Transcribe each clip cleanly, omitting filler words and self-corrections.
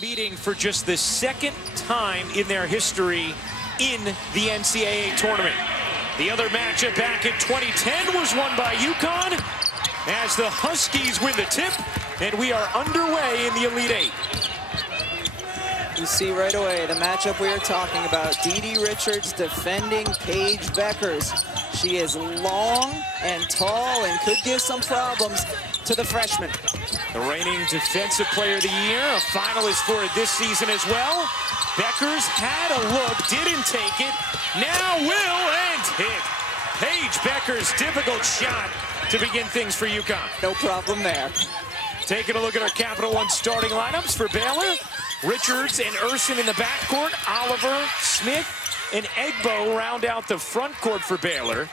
meeting for just the second time in their history in the NCAA tournament. The other matchup back in 2010 was won by UConn as the Huskies win the tip, and we are underway in the Elite Eight. You see right away the matchup we are talking about. Dee Richards defending Paige Beckers. She is long and tall and could give some problems to the freshman. The reigning Defensive Player of the Year, a finalist for it this season as well. Beckers had a look, didn't take it, now will and hit. Paige Beckers' difficult shot to begin things for UConn. No problem there. Taking a look at our Capital One starting lineups for Baylor. Richards and Urson in the backcourt. Oliver, Smith, and Egbo round out the front court for Baylor.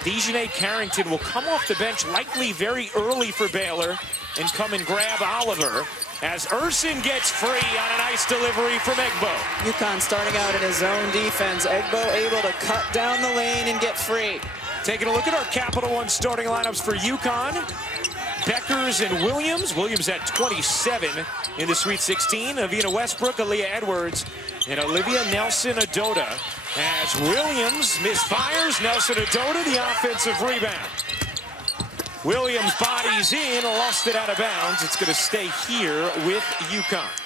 Dejanay Carrington will come off the bench likely very early for Baylor and come and grab Oliver as Urson gets free on a nice delivery from Egbo. UConn starting out in his zone defense. Egbo able to cut down the lane and get free. Taking a look at our Capital One starting lineups for UConn. Beckers and Williams. Williams at 27 in the Sweet 16. Avina Westbrook, Aaliyah Edwards, and Olivia Nelson-Adota. As Williams misfires, Nelson-Adota the offensive rebound. Williams bodies in, lost it out of bounds. It's going to stay here with UConn.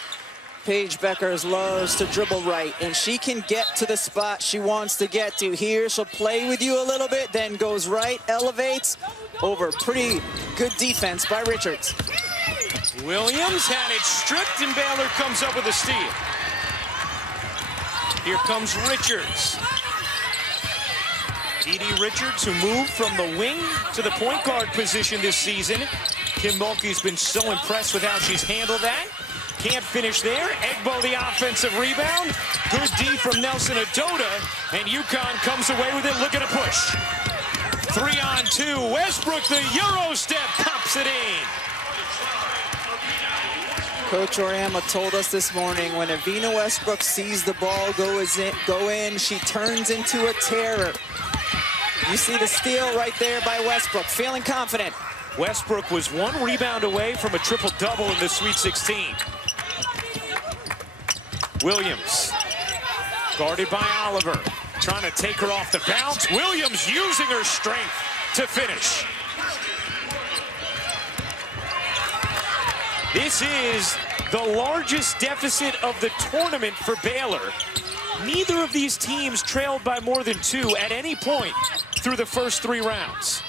Paige Beckers loves to dribble right, and she can get to the spot she wants to get to. Here, she'll play with you a little bit, then goes right, elevates over. Pretty good defense by Richards. Williams had it stripped, and Baylor comes up with a steal. Here comes Richards. Dee Richards, who moved from the wing to the point guard position this season. Kim Mulkey's been so impressed with how she's handled that. Can't finish there. Egbo the offensive rebound. Good D from Nelson-Adota, and UConn comes away with it. Look at a push. 3-on-2. Westbrook, the Euro step, pops it in. Coach Oriama told us this morning when Avina Westbrook sees the ball go in, she turns into a terror. You see the steal right there by Westbrook, feeling confident. Westbrook was one rebound away from a triple-double in the Sweet 16. Williams, guarded by Oliver, trying to take her off the bounce. Williams using her strength to finish. This is the largest deficit of the tournament for Baylor. Neither of these teams trailed by more than 2 at any point through the first 3 rounds.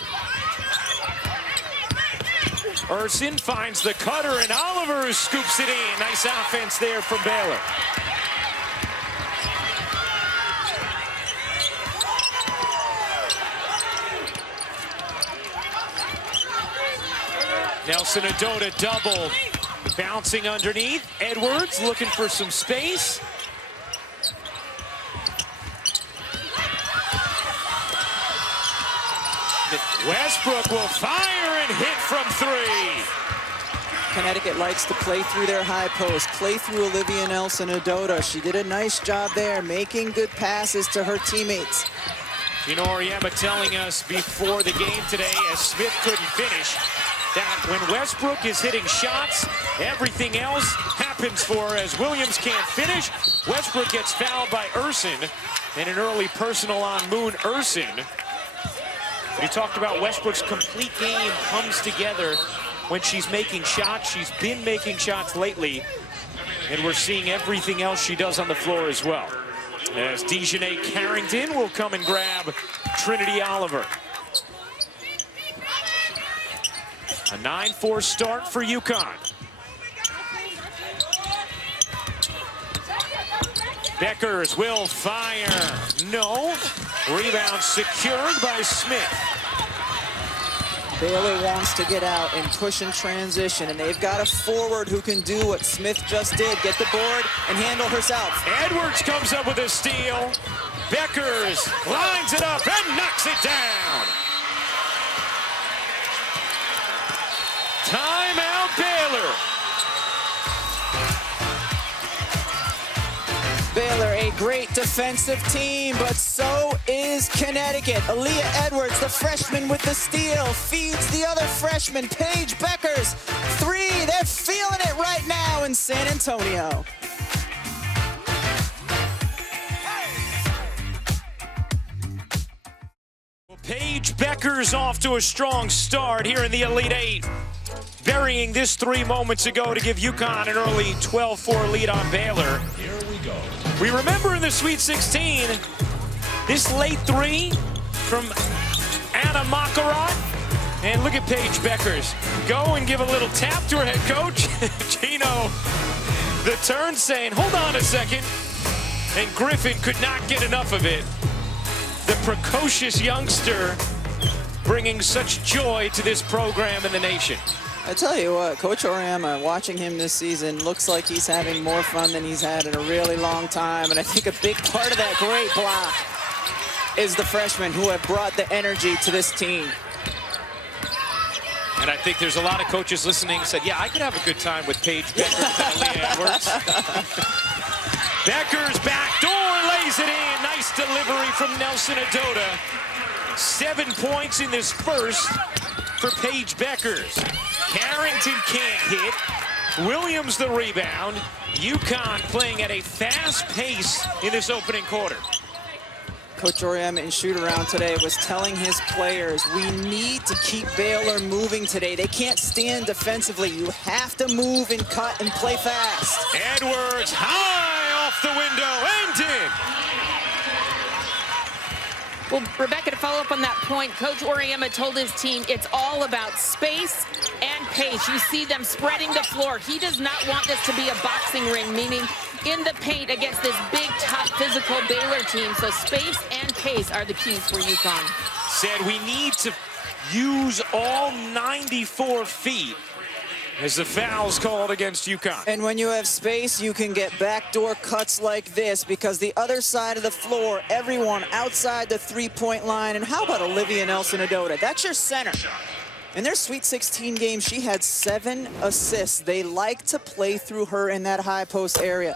Urson finds the cutter, and Oliver scoops it in. Nice offense there from Baylor. Nelson-Adota double. Bouncing underneath. Edwards looking for some space. Westbrook will fire and hit from 3. Connecticut likes to play through their high post, play through Olivia Nelson-Adota. She did a nice job there, making good passes to her teammates. You know, Oriama telling us before the game today, as Smith couldn't finish, that when Westbrook is hitting shots, everything else happens for her. As Williams can't finish, Westbrook gets fouled by Urson, and an early personal on Moon Urson. We talked about Westbrook's complete game comes together when she's making shots. She's been making shots lately, and we're seeing everything else she does on the floor as well. As Dejanay Carrington will come and grab Trinity Oliver. A 9-4 start for UConn. Beckers will fire. No. Rebound secured by Smith. Baylor wants to get out and push in transition, and they've got a forward who can do what Smith just did, get the board and handle herself. Edwards comes up with a steal. Beckers lines it up and knocks it down. Timeout, Baylor. Baylor a great defensive team, but so is Connecticut. Aaliyah Edwards, the freshman with the steal, feeds the other freshman, Paige Beckers. 3, they're feeling it right now in San Antonio. Paige Beckers off to a strong start here in the Elite Eight, burying this 3 moments ago to give UConn an early 12-4 lead on Baylor. Here we go. We remember in the Sweet 16, this late 3 from Anna Macarat. And look at Paige Beckers. Go and give a little tap to her head coach. Gino, the turn saying, hold on a second. And Griffin could not get enough of it. The precocious youngster bringing such joy to this program in the nation. I tell you what, Coach Auriemma, watching him this season, looks like he's having more fun than he's had in a really long time. And I think a big part of that great block is the freshmen who have brought the energy to this team. And I think there's a lot of coaches listening said, yeah, I could have a good time with Paige Beckers and Aaliyah Edwards. Beckers backdoor lays it in. Nice delivery from Nelson Adota. 7 points in this first for Paige Beckers. Carrington can't hit. Williams the rebound. UConn playing at a fast pace in this opening quarter. Coach Auriemma in shoot-around today was telling his players, we need to keep Baylor moving today. They can't stand defensively. You have to move and cut and play fast. Edwards high off the window and in. Well, Rebecca, to follow up on that point, Coach Auriemma told his team it's all about space and pace. You see them spreading the floor. He does not want this to be a boxing ring, meaning in the paint against this big, tough, physical Baylor team. So space and pace are the keys for UConn. Said we need to use all 94 feet as the foul's called against UConn. And when you have space, you can get backdoor cuts like this because the other side of the floor, everyone outside the three-point line. And how about Olivia Nelson-Adota? That's your center. In their Sweet 16 game, she had 7 assists. They like to play through her in that high post area.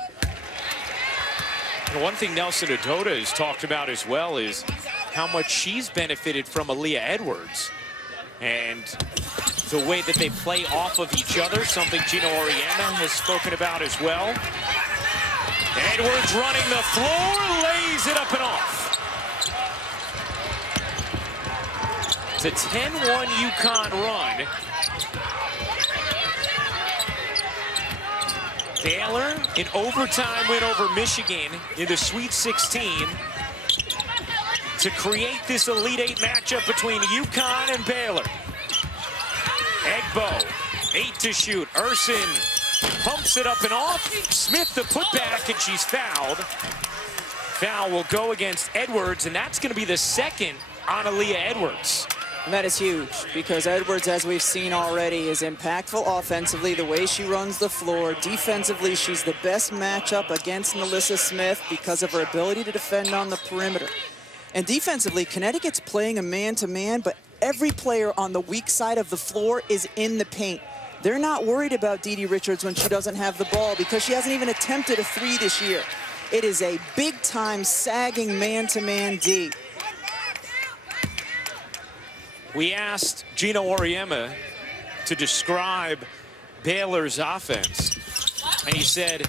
And one thing Nelson-Adota has talked about as well is how much she's benefited from Aaliyah Edwards. And the way that they play off of each other, something Gino Auriemma has spoken about as well. Edwards running the floor, lays it up and off. It's a 10-1 UConn run. Baylor, an overtime win over Michigan in the Sweet 16 to create this Elite Eight matchup between UConn and Baylor. Egbo, 8 to shoot. Urson pumps it up and off. Smith the putback, and she's fouled. Foul will go against Edwards, and that's going to be the second on Aaliyah Edwards. And that is huge because Edwards, as we've seen already, is impactful offensively, the way she runs the floor. Defensively, she's the best matchup against Melissa Smith because of her ability to defend on the perimeter. And defensively, Connecticut's playing a man-to-man, but every player on the weak side of the floor is in the paint. They're not worried about Didi Richards when she doesn't have the ball because she hasn't even attempted a 3 this year. It is a big-time sagging man-to-man D. We asked Gino Auriemma to describe Baylor's offense, and he said,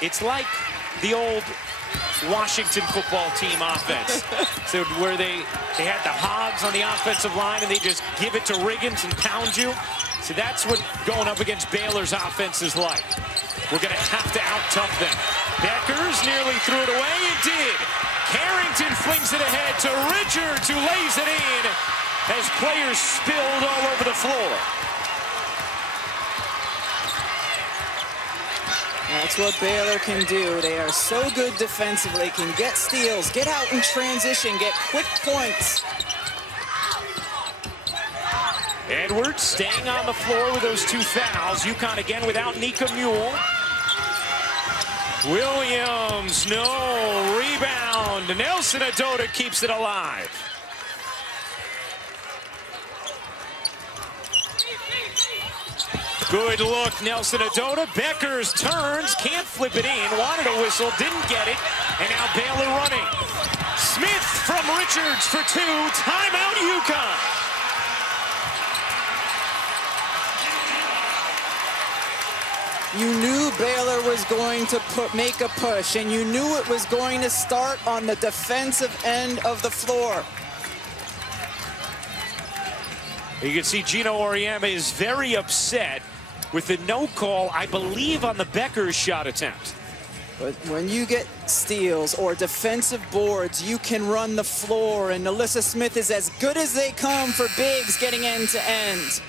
it's like the old Washington football team offense. So where they had the hogs on the offensive line and they just give it to Riggins and pound you. So that's what going up against Baylor's offense is like. We're going to have to out-tough them. Beckers nearly threw it away and did. Carrington flings it ahead to Richards, who lays it in as players spilled all over the floor. That's what Baylor can do. They are so good defensively, can get steals, get out in transition, get quick points. Edwards staying on the floor with those 2 fouls. UConn again without Nika Mule. Williams, no rebound. Nelson Adota keeps it alive. Good look, Nelson Adota. Beckers turns, can't flip it in. Wanted a whistle, didn't get it. And now Baylor running. Smith from Richards for two. Timeout UConn. You knew Baylor was going to make a push, and you knew it was going to start on the defensive end of the floor. You can see Gino Auriemma is very upset with the no call, I believe, on the Beckers shot attempt. But when you get steals or defensive boards, you can run the floor, and Alyssa Smith is as good as they come for bigs getting end to end.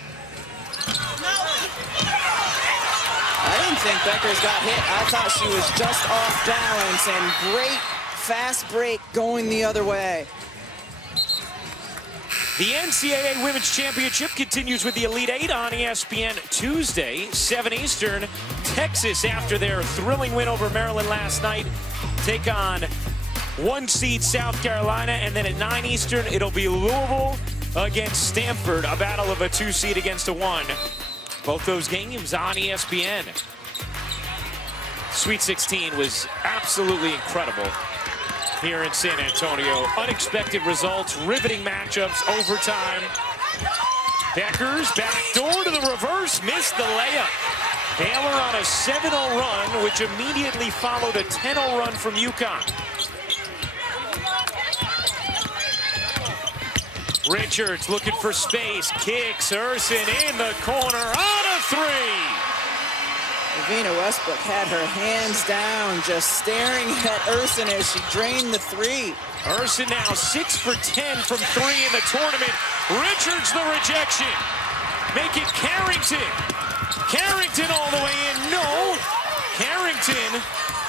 I didn't think Beckers got hit. I thought she was just off balance, and great fast break going the other way. The NCAA Women's Championship continues with the Elite Eight on ESPN Tuesday, 7 Eastern. Texas, after their thrilling win over Maryland last night, take on 1 seed South Carolina, and then at 9 Eastern, it'll be Louisville against Stanford, a battle of a 2 seed against a 1. Both those games on ESPN. Sweet 16 was absolutely incredible here in San Antonio. Unexpected results, riveting matchups, overtime. Beckers backdoor to the reverse, missed the layup. Baylor on a 7-0 run, which immediately followed a 10-0 run from UConn. Richards looking for space, kicks, Urson in the corner, on a 3. Lavina Westbrook had her hands down, just staring at Urson as she drained the 3. Urson now 6 for 10 from 3 in the tournament. Richards the rejection. Make it Carrington. Carrington all the way in. No. Carrington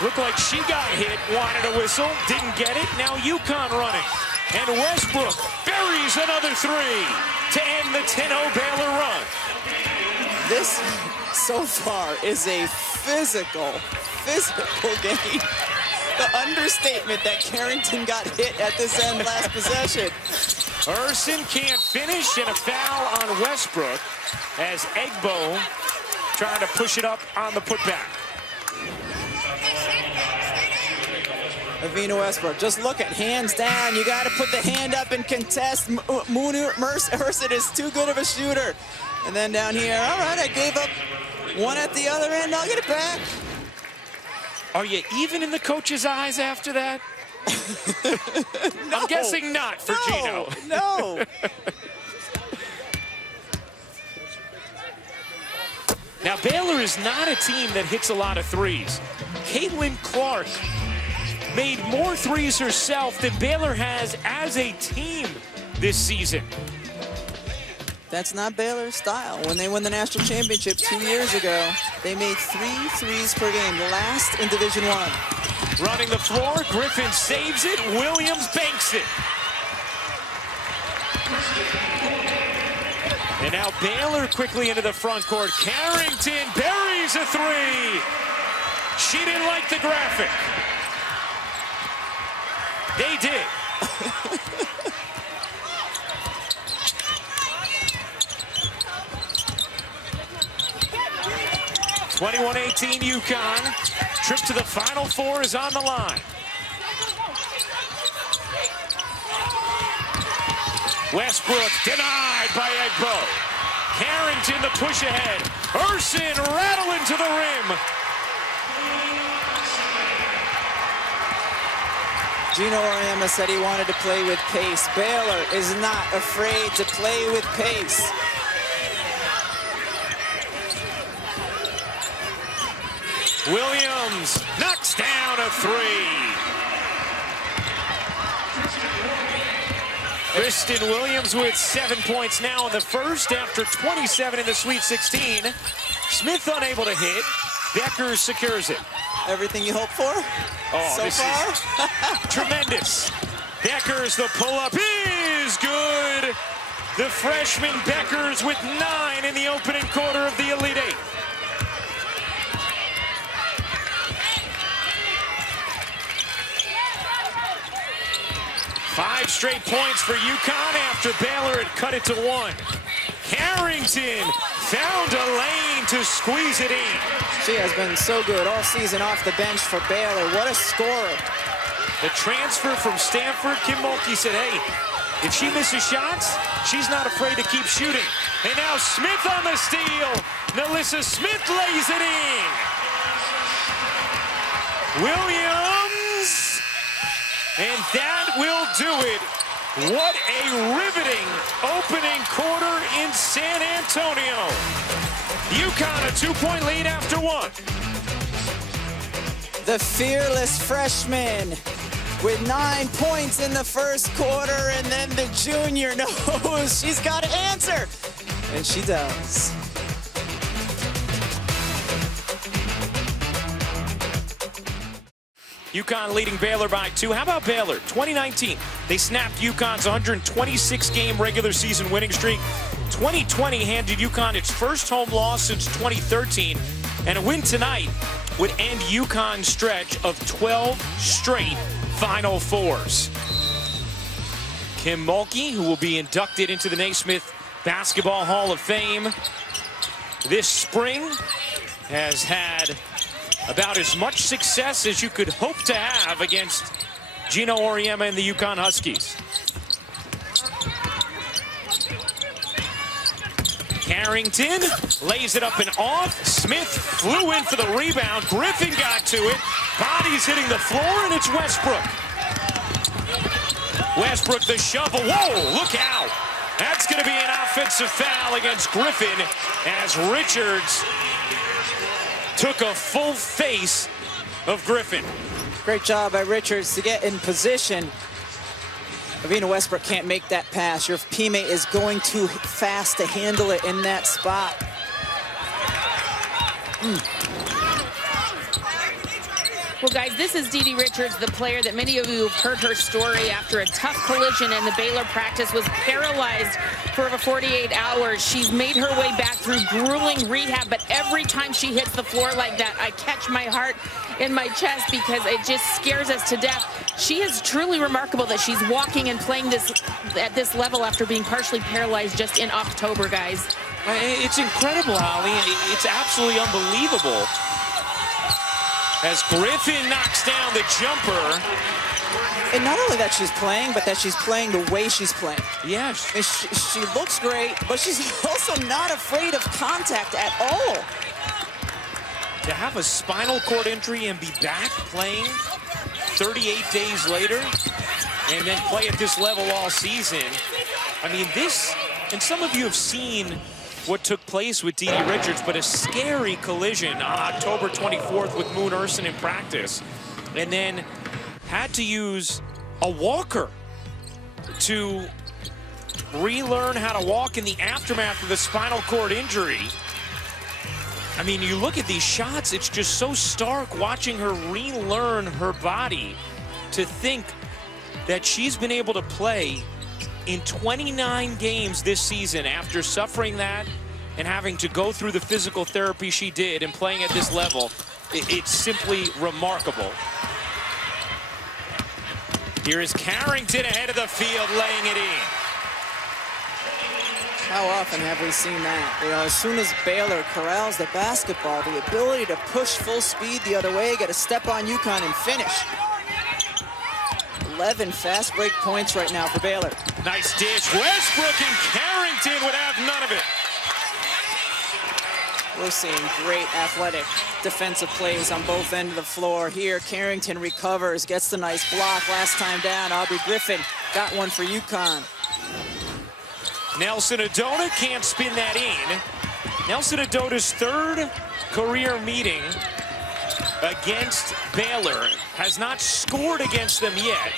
looked like she got hit, wanted a whistle, didn't get it. Now UConn running. And Westbrook buries another 3 to end the 10-0 Baylor run. This, so far, is a physical game. The understatement that Carrington got hit at this end last possession. Urson can't finish, and a foul on Westbrook as Egbo trying to push it up on the putback. Lavina Westbrook, just look at hands down. You got to put the hand up and contest. Urson is too good of a shooter. And then down here, all right, I gave up one at the other end. I'll get it back. Are you even in the coach's eyes after that? No, I'm guessing not for Gino. No. Now, Baylor is not a team that hits a lot of threes. Caitlin Clark made more threes herself than Baylor has as a team this season. That's not Baylor's style. When they won the national championship 2 years ago, they made 3 threes per game, last in Division I. Running the floor, Griffin saves it, Williams banks it. And now Baylor quickly into the front court. Carrington buries a 3. She didn't like the graphic. They did. 21-18 UConn. Trip to the Final Four is on the line. Westbrook denied by Egbo. Carrington the push ahead. Urson rattling to the rim. Gino Auriemma said he wanted to play with pace. Baylor is not afraid to play with pace. Williams knocks down a 3. Kristen Williams with 7 points now in the first after 27 in the Sweet 16. Smith unable to hit. Beckers secures it. Everything you hope for so far? Tremendous. Beckers, the pull-up is good. The freshman Beckers with 9 in the opening quarter of the Elite Eight. Five straight points for UConn after Baylor had cut it to 1. Carrington found a lane to squeeze it in. She has been so good all season off the bench for Baylor. What a scorer. The transfer from Stanford, Kim Mulkey said, hey, if she misses shots, she's not afraid to keep shooting. And now Smith on the steal. Melissa Smith lays it in. Williams. And that will do it. What a riveting opening quarter in San Antonio. UConn a 2-point lead after 1. The fearless freshman with 9 points in the first quarter, and then the junior knows she's got to answer. And she does. UConn leading Baylor by 2. How about Baylor? 2019, they snapped UConn's 126-game regular season winning streak. 2020 handed UConn its first home loss since 2013, and a win tonight would end UConn's stretch of 12 straight Final Fours. Kim Mulkey, who will be inducted into the Naismith Basketball Hall of Fame this spring, has had about as much success as you could hope to have against Gino Auriemma and the UConn Huskies. Carrington lays it up and off. Smith flew in for the rebound. Griffin got to it. Bodies hitting the floor, and it's Westbrook. Westbrook the shovel. Whoa, look out. That's going to be an offensive foul against Griffin as Richards took a full face of Griffin. Great job by Richards to get in position. Ravina Westbrook can't make that pass. Your teammate is going too fast to handle it in that spot. Well, guys, this is Didi Richards, the player that many of you have heard her story after a tough collision in the Baylor practice, was paralyzed for over 48 hours. She's made her way back through grueling rehab, but every time she hits the floor like that, I catch my heart in my chest because it just scares us to death. She is truly remarkable that she's walking and playing this at this level after being partially paralyzed just in October, guys. It's incredible, Holly. It's absolutely unbelievable. As Griffin knocks down the jumper. And not only that she's playing, but that she's playing the way she's playing. Yes. And she looks great, but she's also not afraid of contact at all. To have a spinal cord injury and be back playing 38 days later and then play at this level all season. I mean, this, and some of you have seen what took place with Didi Richards, but a scary collision on October 24th with Moon Ursin in practice, and then had to use a walker to relearn how to walk in the aftermath of the spinal cord injury. I mean, you look at these shots, it's just so stark watching her relearn her body to think that she's been able to play in 29 games this season after suffering that and having to go through the physical therapy she did and playing at this level. It's simply remarkable. Here is Carrington ahead of the field, laying it in. How often have we seen that? You know, as soon as Baylor corrals the basketball, the ability to push full speed the other way, get a step on UConn and finish. 11 fast break points right now for Baylor. Nice dish. Westbrook and Carrington would have none of it. We're seeing great athletic defensive plays on both ends of the floor. Here, Carrington recovers, gets the nice block. Last time down, Aubrey Griffin got one for UConn. Nelson Adona can't spin that in. Nelson Adona's third career meeting against Baylor. Has not scored against them yet.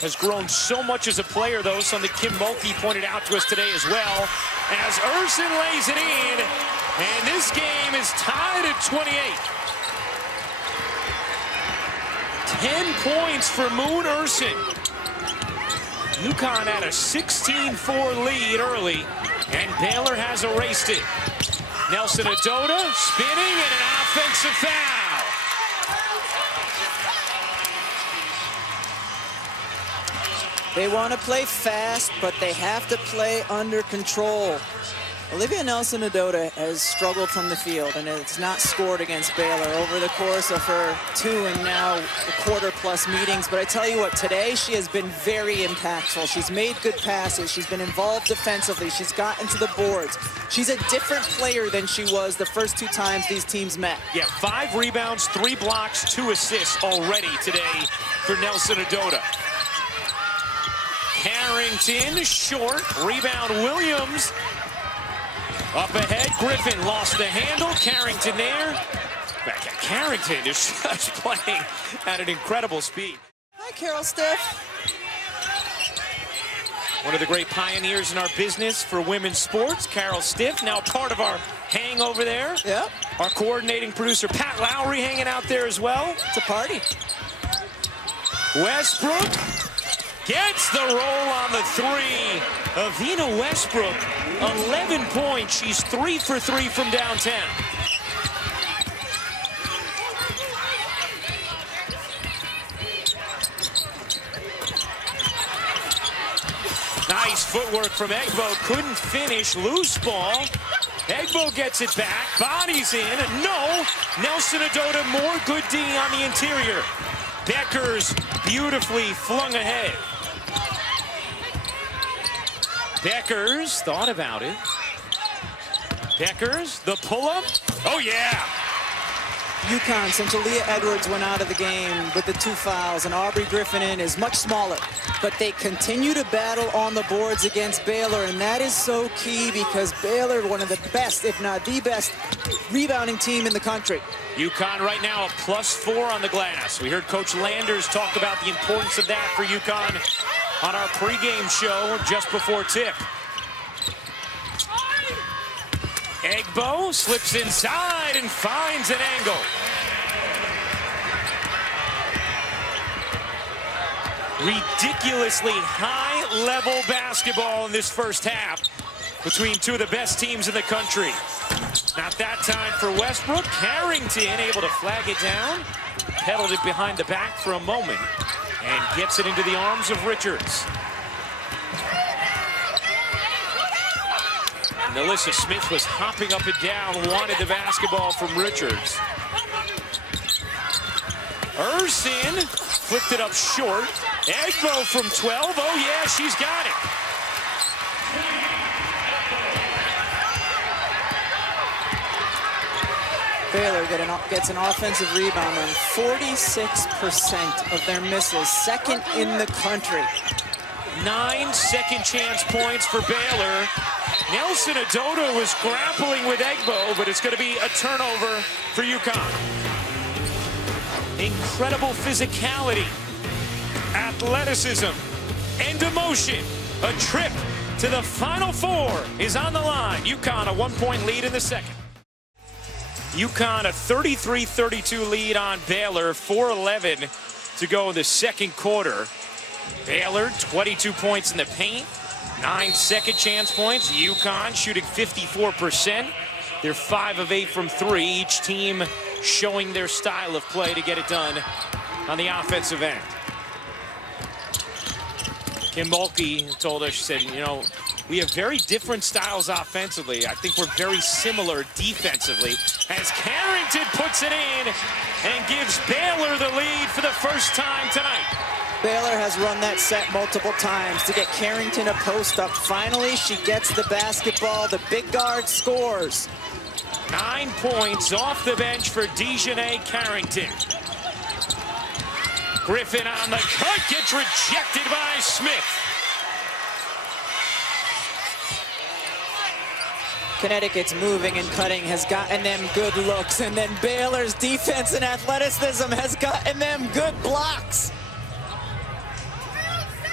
Has grown so much as a player, though, something Kim Mulkey pointed out to us today as well. As Ursin lays it in, and this game is tied at 28. 10 points for Moon Ursin. UConn had a 16-4 lead early, and Baylor has erased it. Nelson Adona spinning and an offensive foul. They want to play fast, but they have to play under control. Olivia Nelson-Ododa has struggled from the field and has not scored against Baylor over the course of her 2 and now a quarter-plus meetings. But I tell you what, today she has been very impactful. She's made good passes. She's been involved defensively. She's gotten to the boards. She's a different player than she was the first 2 times these teams met. Yeah, 5 rebounds, 3 blocks, 2 assists already today for Nelson-Ododa. Carrington, short. Rebound, Williams. Up ahead, Griffin lost the handle. Carrington there. Carrington is just playing at an incredible speed. Hi, Carol Stiff. One of the great pioneers in our business for women's sports, Carol Stiff, now part of our hang over there. Yep. Our coordinating producer, Pat Lowry, hanging out there as well. It's a party. Westbrook gets the roll on the 3. Avina Westbrook, 11 points. She's 3 for 3 from downtown. Nice footwork from Egbo. Couldn't finish. Loose ball. Egbo gets it back. Bodies in. No. Nelson-Ododa, more good D on the interior. Beckers beautifully flung ahead. Beckers thought about it. Beckers, the pull-up. Oh, yeah. UConn, since Aaliyah Edwards went out of the game with the 2 fouls, and Aubrey Griffin in is much smaller. But they continue to battle on the boards against Baylor, and that is so key because Baylor, one of the best, if not the best, rebounding team in the country. UConn right now a +4 on the glass. We heard Coach Landers talk about the importance of that for UConn on our pregame show just before tip. Egbo slips inside and finds an angle. Ridiculously high-level basketball in this first half between 2 of the best teams in the country. Not that time for Westbrook. Carrington able to flag it down. Pedaled it behind the back for a moment and gets it into the arms of Richards. Alyssa Smith was hopping up and down, wanted the basketball from Richards. Ursin flipped it up short. Egbo from 12. Oh, yeah, she's got it. Baylor gets an offensive rebound on 46% of their misses, second in the country. 9 second chance points for Baylor. Nelson-Ododa was grappling with Egbo, but it's going to be a turnover for UConn. Incredible physicality, athleticism, and emotion. A trip to the Final Four is on the line. UConn a 1-point lead in the second. UConn a 33-32 lead on Baylor, 4:11 to go in the second quarter. Baylor 22 points in the paint, 9 second chance points. UConn shooting 54%. They're 5 of 8 from 3. Each team showing their style of play to get it done on the offensive end. Kim Mulkey told us, she said, you know, we have very different styles offensively. I think we're very similar defensively. As Carrington puts it in and gives Baylor the lead for the first time tonight. Baylor has run that set multiple times to get Carrington a post up. Finally, she gets the basketball. The big guard scores. 9 points off the bench for Dejanay Carrington. Griffin on the cut, gets rejected by Smith. Connecticut's moving and cutting has gotten them good looks, and then Baylor's defense and athleticism has gotten them good blocks.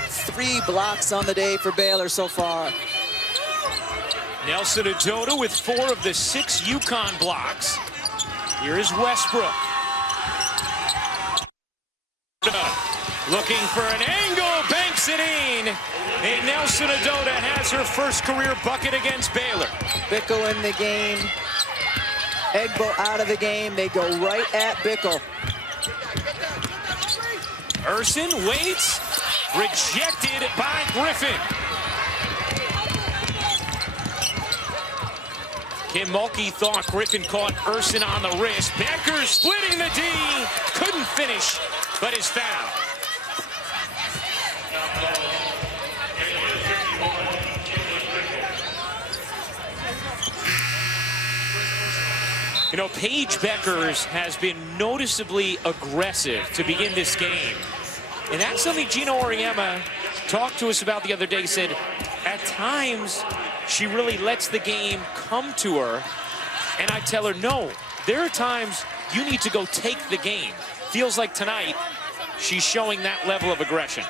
3 blocks on the day for Baylor so far. Nelson-Ododa with 4 of the 6 UConn blocks. Here is Westbrook. Looking for an angle, banks it in. And Nelson-Ododa has her first career bucket against Baylor. Bickle in the game. Egbo out of the game. They go right at Bickle. Ursin waits. Rejected by Griffin. Kim Mulkey thought Griffin caught Urson on the wrist. Becker splitting the D. Couldn't finish, but is fouled. You know, Paige Beckers has been noticeably aggressive to begin this game. And that's something Gino Auriemma talked to us about the other day. He said, at times, she really lets the game come to her. And I tell her, no, there are times you need to go take the game. Feels like tonight, she's showing that level of aggression.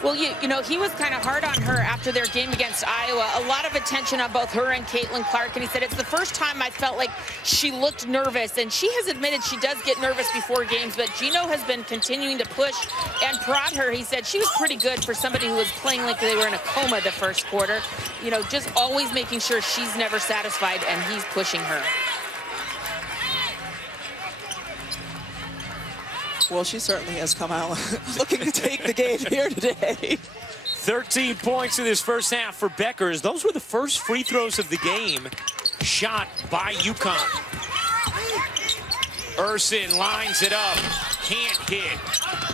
Well, you know, he was kind of hard on her after their game against Iowa. A lot of attention on both her and Caitlin Clark. And he said, it's the first time I felt like she looked nervous. And she has admitted she does get nervous before games. But Gino has been continuing to push and prod her. He said she was pretty good for somebody who was playing like they were in a coma the first quarter. You know, just always making sure she's never satisfied, and he's pushing her. Well, she certainly has come out looking to take the game here today. 13 points in this first half for Beckers. Those were the first free throws of the game shot by UConn. Urson lines it up, can't hit.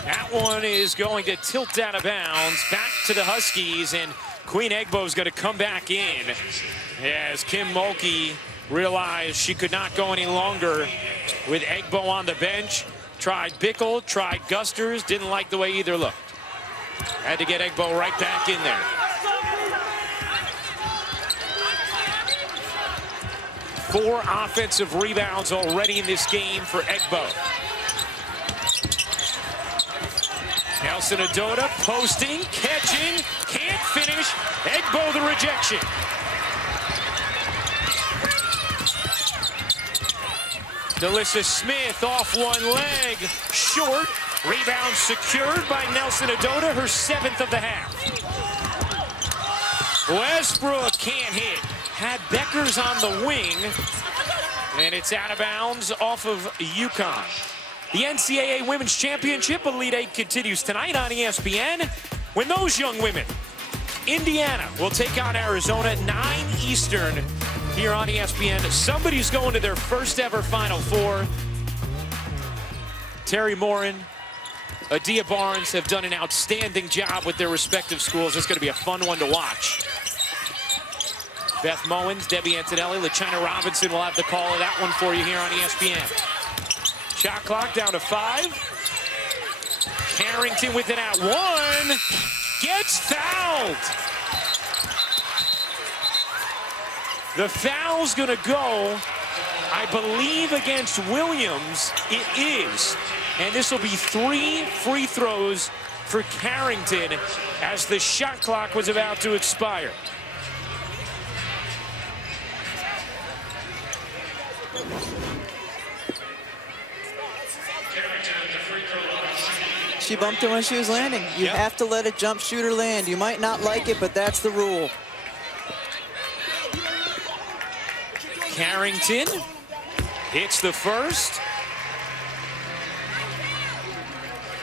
That one is going to tilt out of bounds, back to the Huskies, and Queen Egbo's going to come back in as Kim Mulkey realized she could not go any longer with Egbo on the bench. Tried Bickle, tried Gusters, didn't like the way either looked. Had to get Egbo right back in there. Four offensive rebounds already in this game for Egbo. Nelson Adota posting, catching, can't finish. Egbo the rejection. Delissa Smith off one leg, short. Rebound secured by Nelson Adota, her 7th of the half. Westbrook can't hit. Had Beckers on the wing, and it's out of bounds off of UConn. The NCAA Women's Championship Elite Eight continues tonight on ESPN when those young women, Indiana, will take on Arizona, 9 Eastern. Here on ESPN, somebody's going to their first ever Final Four. Terry Morin, Adia Barnes have done an outstanding job with their respective schools. It's going to be a fun one to watch. Beth Mowens, Debbie Antonelli, LaChina Robinson will have the call of that one for you here on ESPN. Shot clock down to 5. Carrington with it at 1. Gets fouled. The foul's going to go, I believe, against Williams. It is. And this will be 3 free throws for Carrington as the shot clock was about to expire. She bumped her when she was landing. You have to let a jump shooter land. You might not like it, but that's the rule. Carrington hits the first.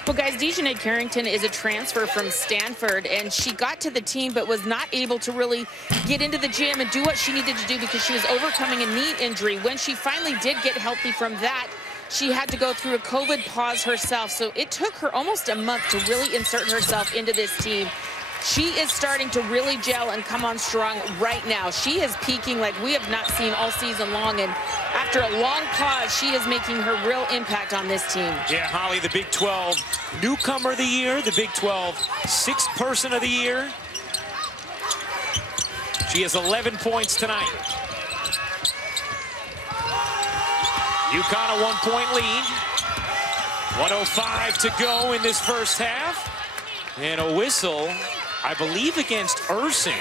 Well, guys, Dejanay Carrington is a transfer from Stanford, and she got to the team but was not able to really get into the gym and do what she needed to do because she was overcoming a knee injury. When she finally did get healthy from that, she had to go through a COVID pause herself, so it took her almost a month to really insert herself into this team. She is starting to really gel and come on strong right now. She is peaking like we have not seen all season long, and after a long pause, she is making her real impact on this team. Yeah, Holly, the Big 12 Newcomer of the Year, the Big 12 Sixth Person of the Year. She has 11 points tonight. UConn a 1-point lead. 1:05 to go in this first half. And a whistle, I believe, against Urson.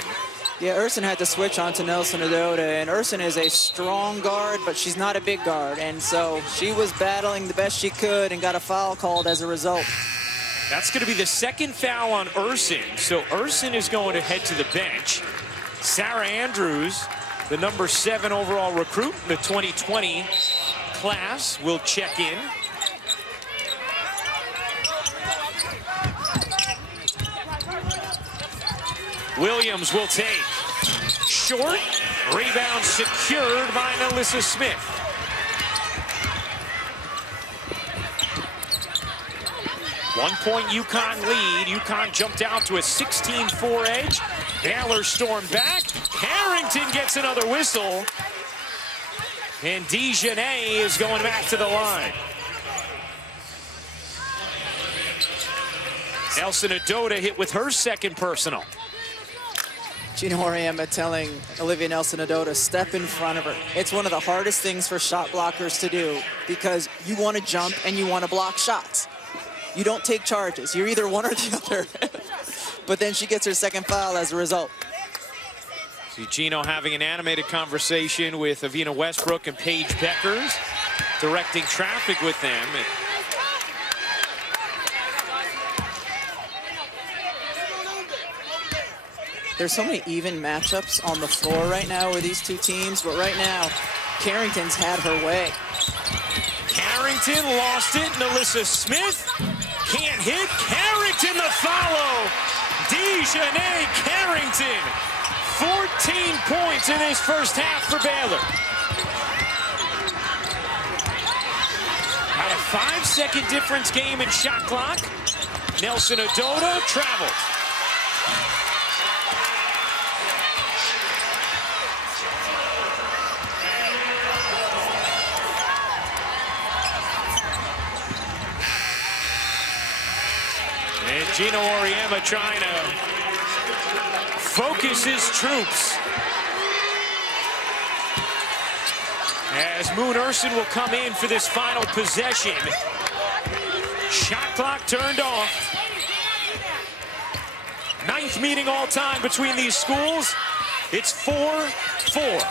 Yeah, Urson had to switch on to Nelson Adota, and Urson is a strong guard, but she's not a big guard, and so she was battling the best she could and got a foul called as a result. That's going to be the second foul on Urson, so Urson is going to head to the bench. Sarah Andrews, the number 7 overall recruit in the 2020 class, will check in. Williams will take. Short, Rebound secured by Alyssa Smith. One-point UConn lead. UConn jumped out to a 16-4 edge. Baylor stormed back. Harrington gets another whistle. And Dejanay is going back to the line. Nelson Adota hit with her second personal. Gina Auriemma telling Olivia Nelson-Adota, step in front of her. It's one of the hardest things for shot blockers to do because you want to jump and you want to block shots. You don't take charges. You're either one or the other. But then she gets her second foul as a result. See Gino having an animated conversation with Avina Westbrook and Paige Beckers, directing traffic with them. There's so many even matchups on the floor right now with these two teams, but right now, Carrington's had her way. Carrington lost it. Alyssa Smith can't hit. Carrington the follow. Dejanay Carrington. 14 points in his first half for Baylor. About a 5-second difference game in shot clock. Nelson Adota traveled. And Gino Auriemma trying to focus his troops. As Moon Urson will come in for this final possession. Shot clock turned off. 9th meeting all time between these schools. It's 4-4.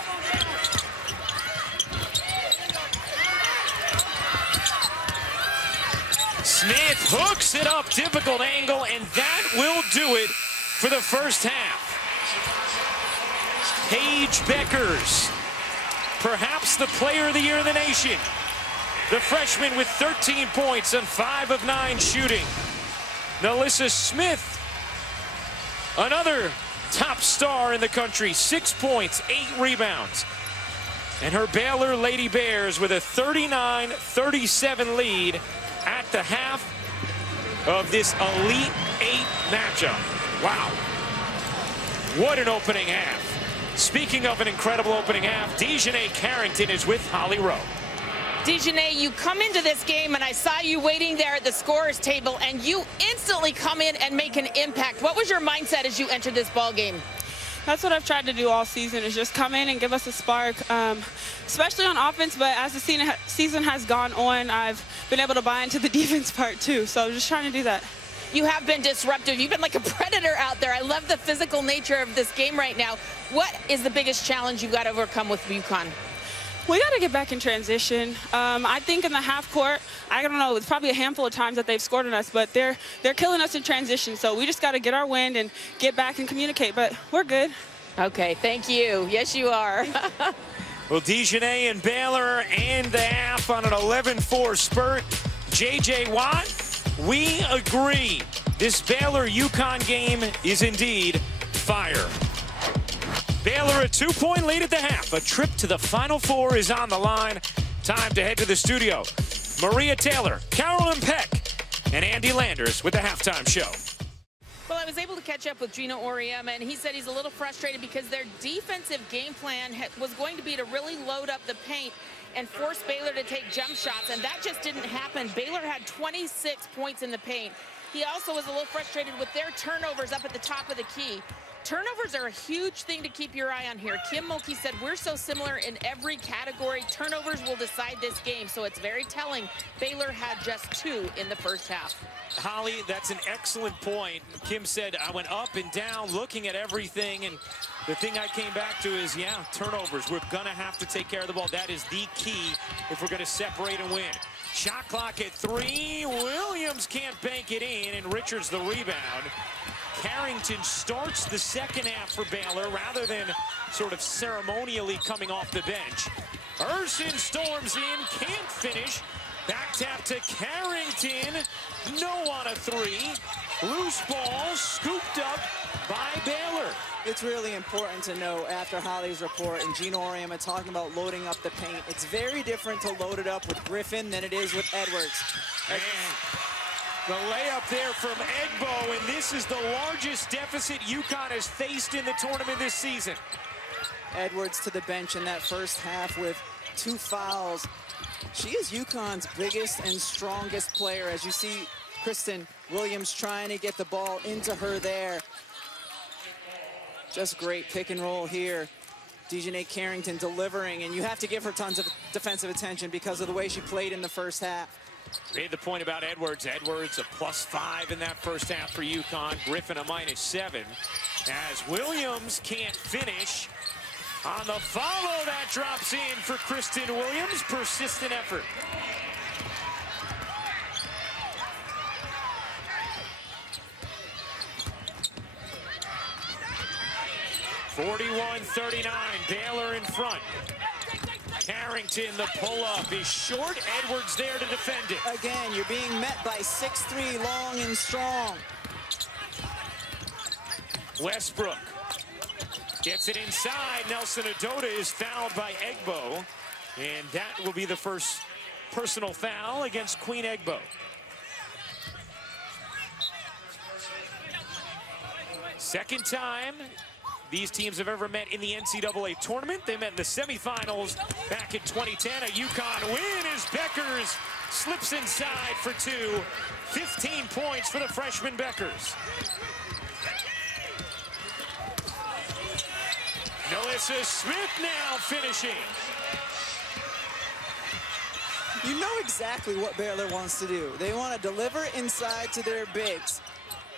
Smith hooks it up, difficult angle, and that will do it for the first half. Paige Beckers, perhaps the player of the year in the nation. The freshman with 13 points on 5 of 9 shooting. Alyssa Smith, another top star in the country, 6 points, 8 rebounds. And her Baylor Lady Bears with a 39-37 lead at the half of this Elite 8 matchup. Wow. What an opening half. Speaking of an incredible opening half, Dejanay Carrington is with Holly Rowe. Dejanay, you come into this game, and I saw you waiting there at the scorer's table, and you instantly come in and make an impact. What was your mindset as you entered this ball game? That's what I've tried to do all season, is just come in and give us a spark, especially on offense. But as the season has gone on, I've been able to buy into the defense part too. So just trying to do that. You have been disruptive. You've been like a predator out there. I love the physical nature of this game right now. What is the biggest challenge you've got to overcome with UConn? We got to get back in transition. I think in the half court, I don't know, it's probably a handful of times that they've scored on us, but they're killing us in transition. So we just got to get our wind and get back and communicate. But we're good. Okay, thank you. Yes, you are. Well, Dejanay and Baylor end the half on an 11-4 spurt. J.J. Watt, we agree. This Baylor UConn game is indeed fire. Baylor a 2-point lead at the half. A trip to the Final Four is on the line. Time to head to the studio. Maria Taylor, Carolyn Peck, and Andy Landers with the halftime show. Well, I was able to catch up with Gino Auriemma, and he said he's a little frustrated because their defensive game plan was going to be to really load up the paint and force Baylor to take jump shots, and that just didn't happen. Baylor had 26 points in the paint. He also was a little frustrated with their turnovers up at the top of the key. Turnovers are a huge thing to keep your eye on here. Kim Mulkey said we're so similar in every category. Turnovers will decide this game, so it's very telling. Baylor had just 2 in the first half. Holly, that's an excellent point. Kim said, I went up and down looking at everything, and the thing I came back to is, yeah, turnovers. We're going to have to take care of the ball. That is the key if we're going to separate and win. Shot clock at 3. Williams can't bank it in, and Richards the rebound. Carrington starts the second half for Baylor rather than sort of ceremonially coming off the bench. Urson storms in, can't finish. Back tap to Carrington. No on a three. Loose ball scooped up by Baylor. It's really important to know after Holly's report and Gino Auriemma talking about loading up the paint, it's very different to load it up with Griffin than it is with Edwards. And the layup there from Egbo, and this is the largest deficit UConn has faced in the tournament this season. Edwards to the bench in that first half with 2 fouls. She is UConn's biggest and strongest player. As you see, Kristen Williams trying to get the ball into her there. Just great pick and roll here. Dejanay Carrington delivering, and you have to give her tons of defensive attention because of the way she played in the first half. Made the point about Edwards. Edwards a +5 in that first half for UConn. Griffin a -7. As Williams can't finish on the follow, that drops in for Kristen Williams. Persistent effort. 41-39, Baylor in front. Carrington, the pull-up is short. Edwards there to defend it. Again, you're being met by 6'3", long and strong. Westbrook gets it inside. Nelson Adota is fouled by Egbo, and that will be the first personal foul against Queen Egbo. Second time these teams have ever met in the NCAA tournament. They met in the semifinals back in 2010. A UConn win as Beckers slips inside for 2. 15 points for the freshman Beckers. Melissa Smith now finishing. You know exactly what Baylor wants to do. They want to deliver inside to their bigs.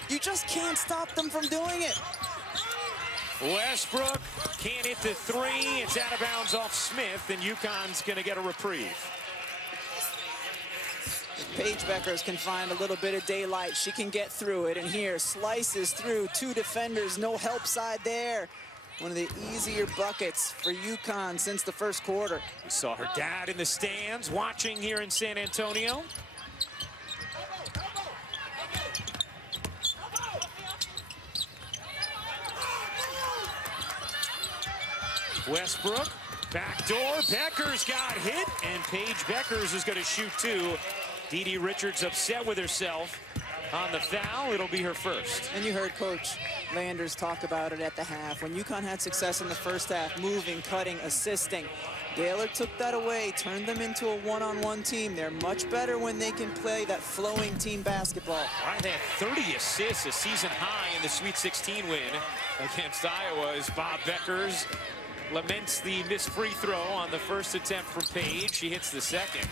You just can't stop them from doing it. Westbrook can't hit the 3. It's out of bounds off Smith, and UConn's going to get a reprieve. If Paige Beckers can find a little bit of daylight, she can get through it. And here, slices through 2 defenders, no help side there. One of the easier buckets for UConn since the first quarter. We saw her dad in the stands watching here in San Antonio. Westbrook, backdoor, Beckers got hit, and Paige Beckers is going to shoot 2. Dee Richards upset with herself on the foul. It'll be her first. And you heard Coach Landers talk about it at the half. When UConn had success in the first half, moving, cutting, assisting, Baylor took that away, turned them into a one-on-one team. They're much better when they can play that flowing team basketball. Right, they had 30 assists, a season high in the Sweet 16 win against Iowa as Bob Beckers laments the missed free throw on the first attempt from Paige. She hits the second.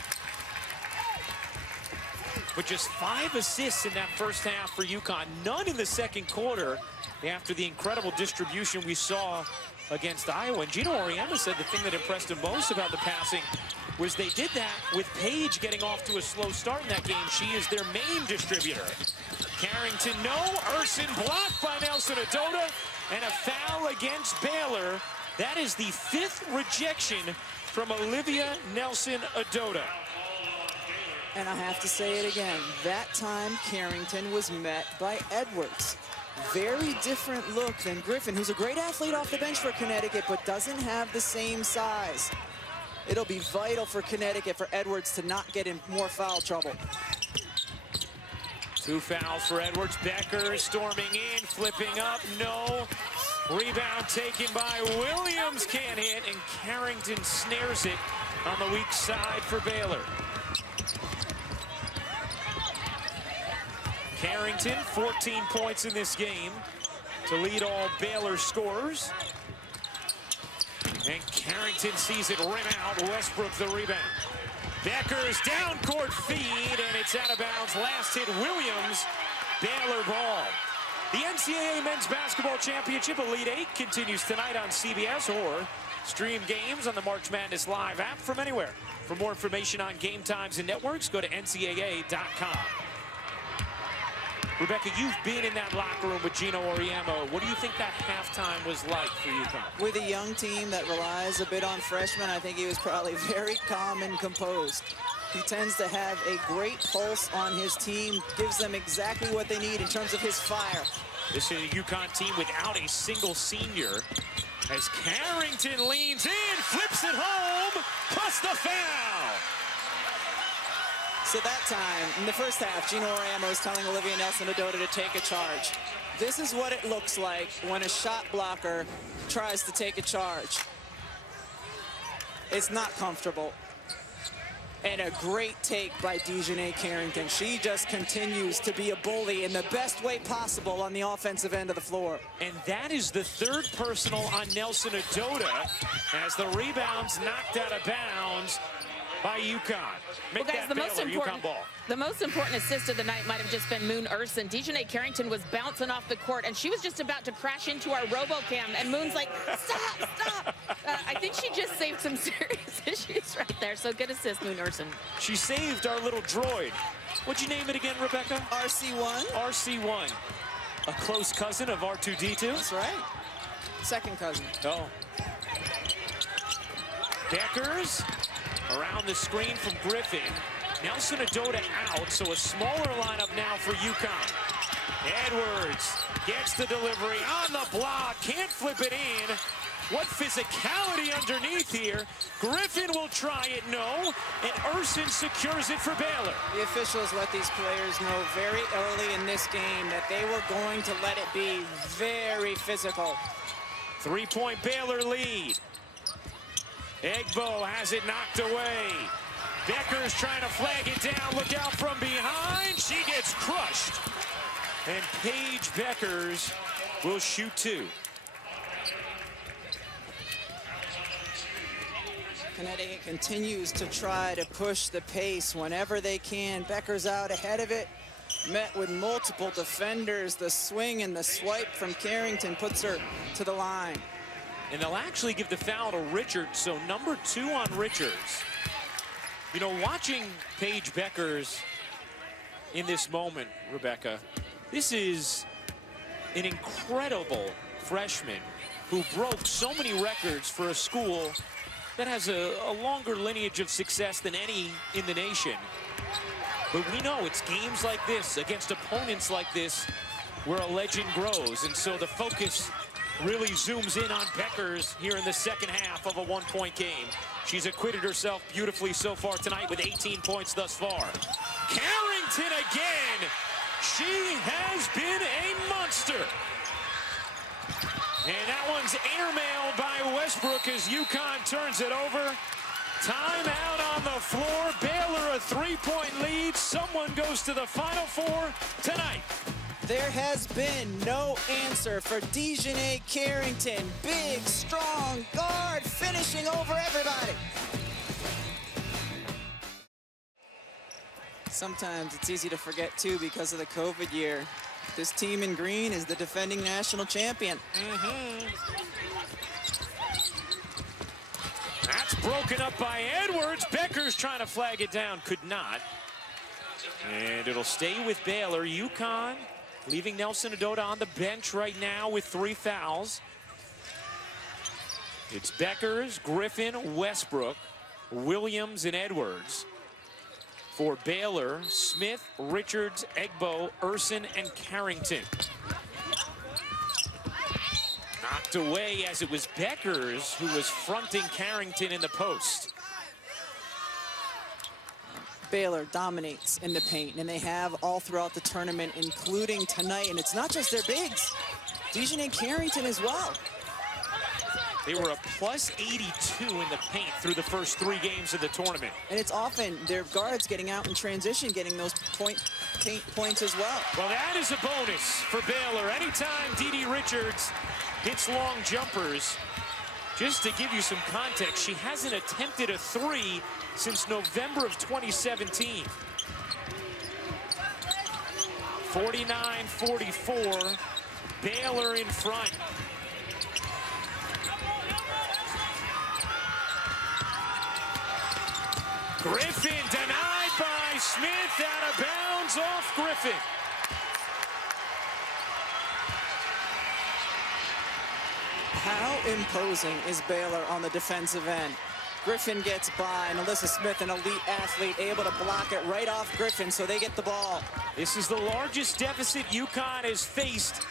But just 5 assists in that first half for UConn. None in the second quarter after the incredible distribution we saw against Iowa. And Gino Auriemma said the thing that impressed him most about the passing was they did that with Paige getting off to a slow start in that game. She is their main distributor. Carrington, no. Urson blocked by Nelson Adota. And a foul against Baylor. That is the 5th rejection from Olivia Nelson Adota. And I have to say it again, that time Carrington was met by Edwards. Very different look than Griffin, who's a great athlete off the bench for Connecticut, but doesn't have the same size. It'll be vital for Connecticut for Edwards to not get in more foul trouble. 2 fouls for Edwards. Becker storming in, flipping up, no. Rebound taken by Williams, can't hit, and Carrington snares it on the weak side for Baylor. Carrington, 14 points in this game to lead all Baylor scorers. And Carrington sees it rim out. Westbrook the rebound. Becker's down court feed, and it's out of bounds. Last hit Williams. Baylor ball. The NCAA Men's Basketball Championship Elite 8 continues tonight on CBS, or stream games on the March Madness Live app from anywhere. For more information on game times and networks, go to ncaa.com. Rebecca, you've been in that locker room with Gino Auriemma. What do you think that halftime was like for UConn? With a young team that relies a bit on freshmen, I think he was probably very calm and composed. He tends to have a great pulse on his team, gives them exactly what they need in terms of his fire. This is a UConn team without a single senior. As Carrington leans in, flips it home, plus the foul. So that time, in the first half, Gino Auriemma is telling Olivia Nelson-Ododa to take a charge. This is what it looks like when a shot blocker tries to take a charge. It's not comfortable. And a great take by DiJonai Carrington. She just continues to be a bully in the best way possible on the offensive end of the floor. And that is the third personal on Nelson-Ododa as the rebound's knocked out of bounds by UConn. Make Well, guys, the most important assist of the night might have just been Moon Ursin. DiJonai Carrington was bouncing off the court, and she was just about to crash into our RoboCam, and Moon's like, stop, stop. I think she just saved some serious issues right there, so good assist, Moon Ursin. She saved our little droid. What'd you name it again, Rebecca? RC1. RC1. A close cousin of R2-D2? That's right. Second cousin. Oh. Beckers around the screen from Griffin. Nelson-Ododa out, so a smaller lineup now for UConn. Edwards gets the delivery on the block, can't flip it in. What physicality underneath here. Griffin will try it, no, and Ursin secures it for Baylor. The officials let these players know very early in this game that they were going to let it be very physical. 3-point Baylor lead. Egbo has it knocked away. Becker's trying to flag it down. Look out from behind. She gets crushed. And Paige Beckers will shoot two. Connecticut continues to try to push the pace whenever they can. Becker's out ahead of it. Met with multiple defenders. The swing and the swipe from Carrington puts her to the line. And they'll actually give the foul to Richards, so number 2 on Richards. You know, watching Paige Beckers in this moment, Rebecca, this is an incredible freshman who broke so many records for a school that has a longer lineage of success than any in the nation. But we know it's games like this, against opponents like this, where a legend grows. And so the focus really zooms in on Beckers here in the second half of a 1-point game. She's acquitted herself beautifully so far tonight with 18 points thus far. Carrington again. She has been a monster. And that one's airmailed by Westbrook as UConn turns it over. Timeout on the floor. Baylor a 3-point lead. Someone goes to the Final Four tonight. There has been no answer for DiJonai Carrington. Big, strong guard finishing over everybody. Sometimes it's easy to forget, too, because of the COVID year. This team in green is the defending national champion. That's broken up by Edwards. Becker's trying to flag it down, could not. And it'll stay with Baylor. UConn leaving Nelson-Ododa on the bench right now with 3 fouls. It's Beckers, Griffin, Westbrook, Williams, and Edwards. For Baylor, Smith, Richards, Egbo, Ursin, and Carrington. Knocked away as it was Beckers who was fronting Carrington in the post. Baylor dominates in the paint, and they have all throughout the tournament, including tonight. And it's not just their bigs. DiJonai Carrington as well. They were a plus 82 in the paint through the first 3 games of the tournament. And it's often their guards getting out in transition, getting those paint points as well. Well, that is a bonus for Baylor. Anytime Didi Richards hits long jumpers, just to give you some context, she hasn't attempted a 3 since November of 2017. 49-44, Baylor in front. Griffin denied by Smith, out of bounds off Griffin. How imposing is Baylor on the defensive end? Griffin gets by, and Alyssa Smith, an elite athlete, able to block it right off Griffin, so they get the ball. This is the largest deficit UConn has faced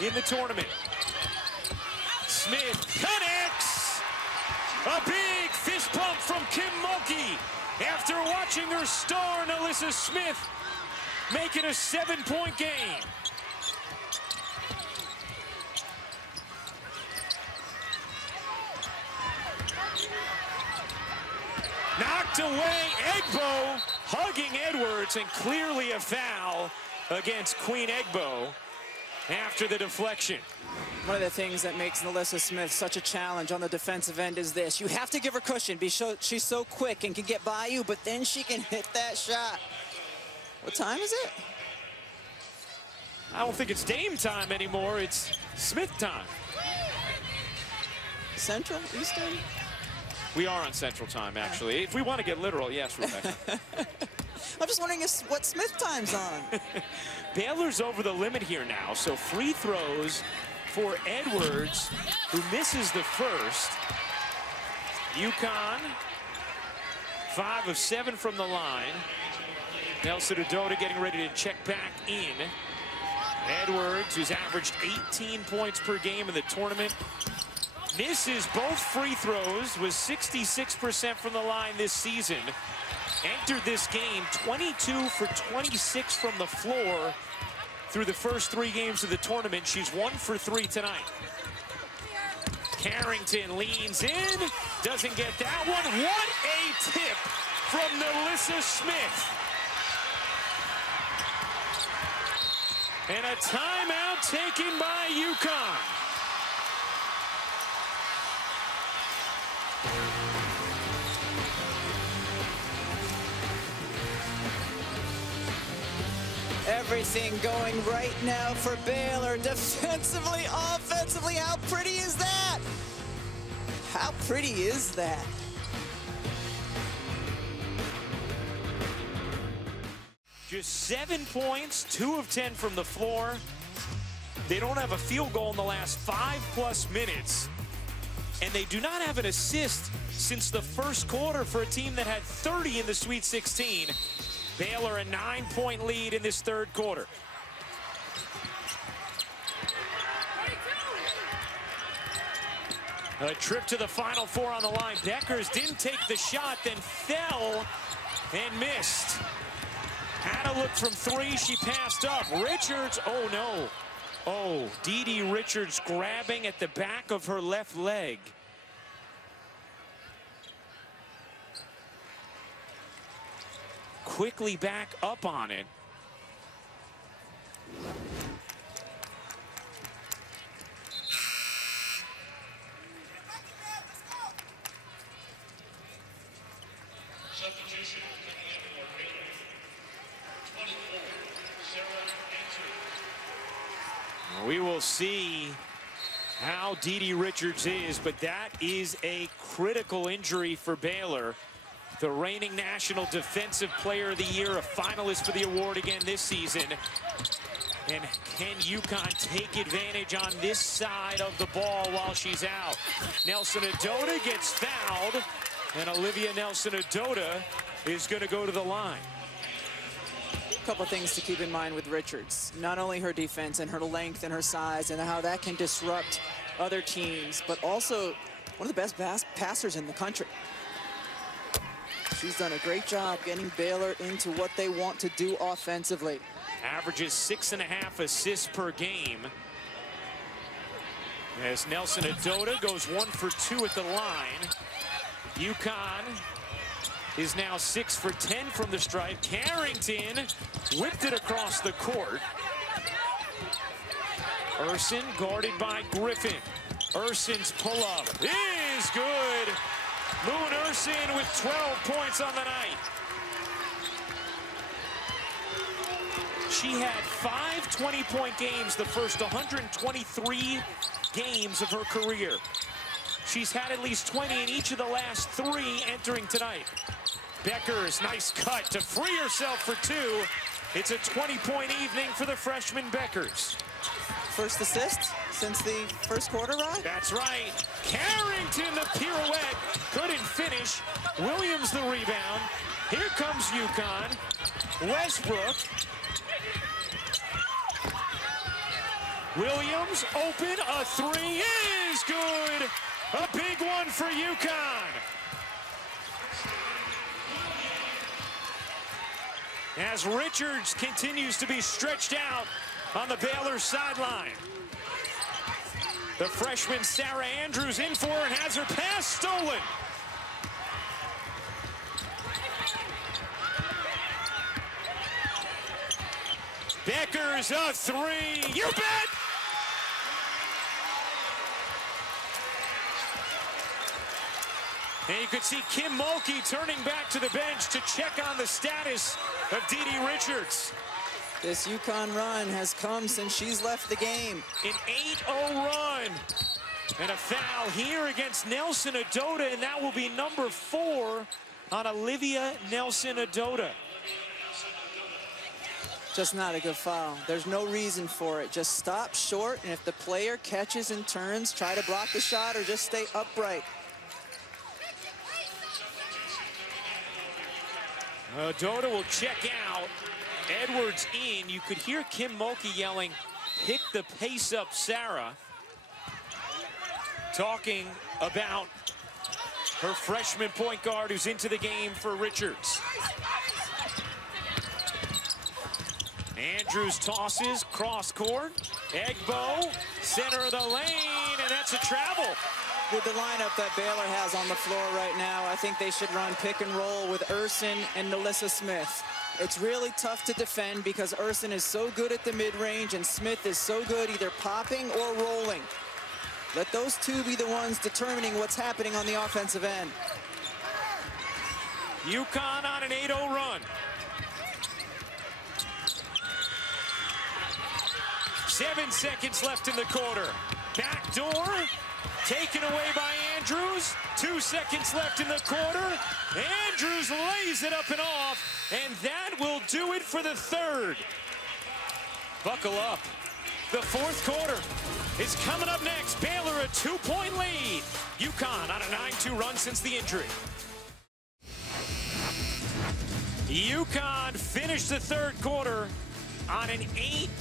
in the tournament. Smith connects! A big fist pump from Kim Mulkey after watching her star, Alyssa Smith, make it a 7-point game. Knocked away, Egbo hugging Edwards, and clearly a foul against Queen Egbo after the deflection. One of the things that makes Alyssa Smith such a challenge on the defensive end is this. You have to give her cushion. She's so quick and can get by you, but then she can hit that shot. What time is it? I don't think it's Dame time anymore. It's Smith time. Central? Eastern? We are on Central Time, actually. If we want to get literal, yes, Rebecca. I'm just wondering what Smith time's on. Baylor's over the limit here now, so free throws for Edwards, who misses the first. UConn, 5 of 7 from the line. Nelson Udota getting ready to check back in. Edwards, who's averaged 18 points per game in the tournament, misses both free throws, was 66% from the line this season. Entered this game 22 for 26 from the floor through the first 3 games of the tournament. She's 1 for 3 tonight. Carrington leans in, doesn't get that one. What a tip from Alyssa Smith. And a timeout taken by UConn. Everything going right now for Baylor, defensively, offensively. How pretty is that? How pretty is that? Just 7 points, 2 of 10 from the floor. They don't have a field goal in the last 5+ minutes. And they do not have an assist since the first quarter for a team that had 30 in the Sweet 16. Baylor a 9-point lead in this third quarter. A trip to the Final Four on the line. Beckers didn't take the shot, then fell and missed. Had a look from 3, she passed up. Richards, oh no. Oh, Dee Richards grabbing at the back of her left leg. Quickly back up on it. Substitution coming in for Baylor. 24, Sarah Answer. We will see how Dee Richards is, but that is a critical injury for Baylor. The reigning National Defensive Player of the Year, a finalist for the award again this season. And can UConn take advantage on this side of the ball while she's out? Nelson Udota gets fouled, and Olivia Nelson Udota is going to go to the line. A couple things to keep in mind with Richards. Not only her defense and her length and her size and how that can disrupt other teams, but also one of the best passers in the country. She's done a great job getting Baylor into what they want to do offensively. Averages 6.5 assists per game. As Nelson Udota goes 1 for 2 at the line. UConn is now 6 for 10 from the stripe. Carrington whipped it across the court. Urson guarded by Griffin. Urson's pull-up is good. Moon Urson with 12 points on the night. She had 5 20-point games the first 123 games of her career. She's had at least 20 in each of the last 3 entering tonight. Beckers, nice cut to free herself for 2. It's a 20-point evening for the freshman Beckers. first assist since the first quarter, Rod? That's right. Carrington, the pirouette, couldn't finish. Williams, the rebound. Here comes UConn. Westbrook. Williams, open, a three is good. A big one for UConn. As Richards continues to be stretched out on the Baylor sideline. The freshman Sarah Andrews in for her and has her pass stolen. Becker's a three. You bet! And you could see Kim Mulkey turning back to the bench to check on the status of Dee Richards. This UConn run has come since she's left the game. An 8-0 run. And a foul here against Nelson Adota, and that will be number 4 on Olivia Nelson Adota. Just not a good foul. There's no reason for it. Just stop short, and if the player catches and turns, try to block the shot or just stay upright. Adota will check out. Edwards in. You could hear Kim Mulkey yelling, "Pick the pace up, Sarah." Talking about her freshman point guard who's into the game for Richards. Andrews tosses, cross court. Egbo, center of the lane, and that's a travel. With the lineup that Baylor has on the floor right now, I think they should run pick and roll with Urson and Nalissa Smith. It's really tough to defend because Urson is so good at the mid-range and Smith is so good either popping or rolling. Let those two be the ones determining what's happening on the offensive end. UConn on an 8-0 run. 7 seconds left in the quarter. Back door, taken away by Andrews. 2 seconds left in the quarter. Andrews lays it up and off, and that will do it for the third. Buckle up. The fourth quarter is coming up next. Baylor a 2-point lead. UConn on a 9-2 run since the injury. UConn finished the third quarter on an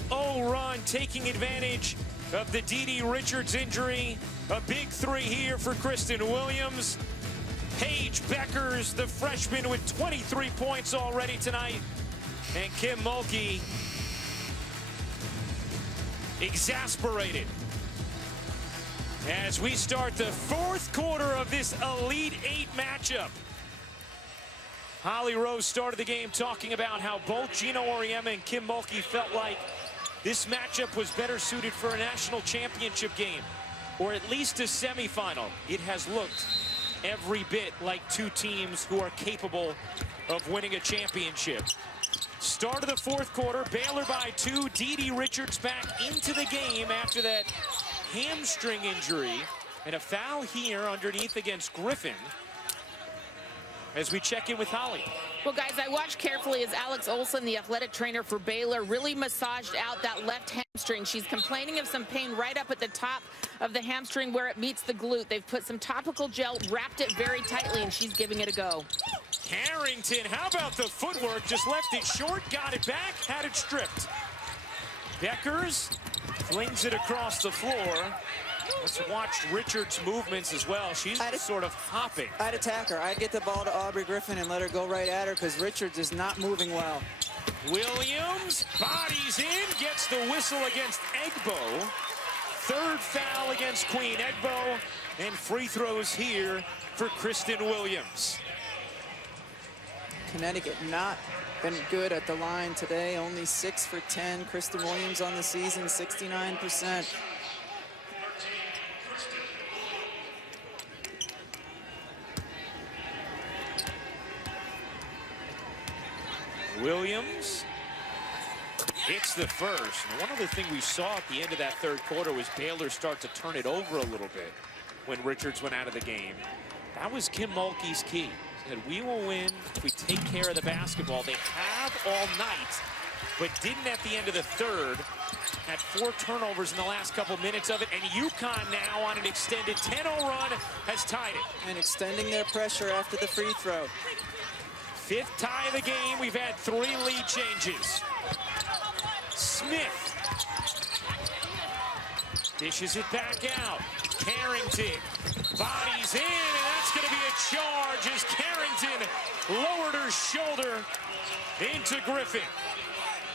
8-0 run, taking advantage of the Dee Richards injury. A big three here for Kristen Williams. Paige Beckers, the freshman, with 23 points already tonight. And Kim Mulkey exasperated as we start the fourth quarter of this Elite Eight matchup. Holly Rose started the game talking about how both Gino Auriemma and Kim Mulkey felt like this matchup was better suited for a national championship game, or at least a semifinal. It has looked every bit like two teams who are capable of winning a championship. Start of the fourth quarter, Baylor by 2. Dee Richards back into the game after that hamstring injury, and a foul here underneath against Griffin. As we check in with Holly. Well, guys, I watched carefully as Alex Olson, the athletic trainer for Baylor, really massaged out that left hamstring. She's complaining of some pain right up at the top of the hamstring where it meets the glute. They've put some topical gel, wrapped it very tightly, and she's giving it a go. Carrington, how about the footwork? Just left it short, got it back, had it stripped. Beckers flings it across the floor. Let's watch Richards' movements as well. She's sort of hopping. I'd attack her. I'd get the ball to Aubrey Griffin and let her go right at her because Richards is not moving well. Williams bodies in, gets the whistle against Egbo. Third foul against Queen Egbo, and free throws here for Kristen Williams. Connecticut not been good at the line today. Only 6 for 10. Kristen Williams on the season, 69%. Williams hits the first. And one other thing we saw at the end of that third quarter was Baylor start to turn it over a little bit when Richards went out of the game. That was Kim Mulkey's key. She said, we will win if we take care of the basketball. They have all night, but didn't at the end of the third. Had 4 turnovers in the last couple minutes of it, and UConn now on an extended 10-0 run has tied it. And extending their pressure after the free throw. 5th tie of the game. We've had 3 lead changes. Smith dishes it back out. Carrington bodies in, and that's going to be a charge as Carrington lowered her shoulder into Griffin.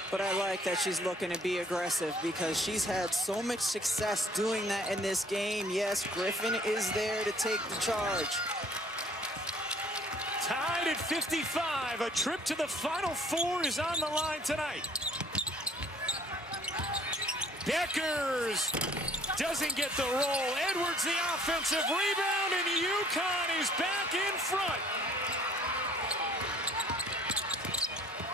But I like that she's looking to be aggressive because she's had so much success doing that in this game. Yes, Griffin is there to take the charge. Tied at 55. A trip to the Final Four is on the line tonight. Beckers doesn't get the roll. Edwards the offensive rebound, and UConn is back in front.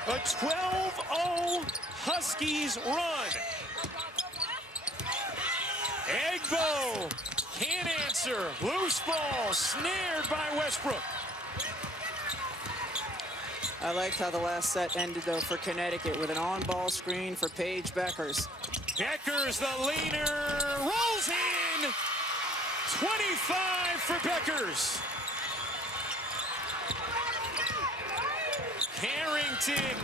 A 12-0 Huskies run. Egbo can't answer. Loose ball snared by Westbrook. I liked how the last set ended, though, for Connecticut with an on-ball screen for Paige Beckers. Beckers, the leaner, rolls in. 25 for Beckers. Carrington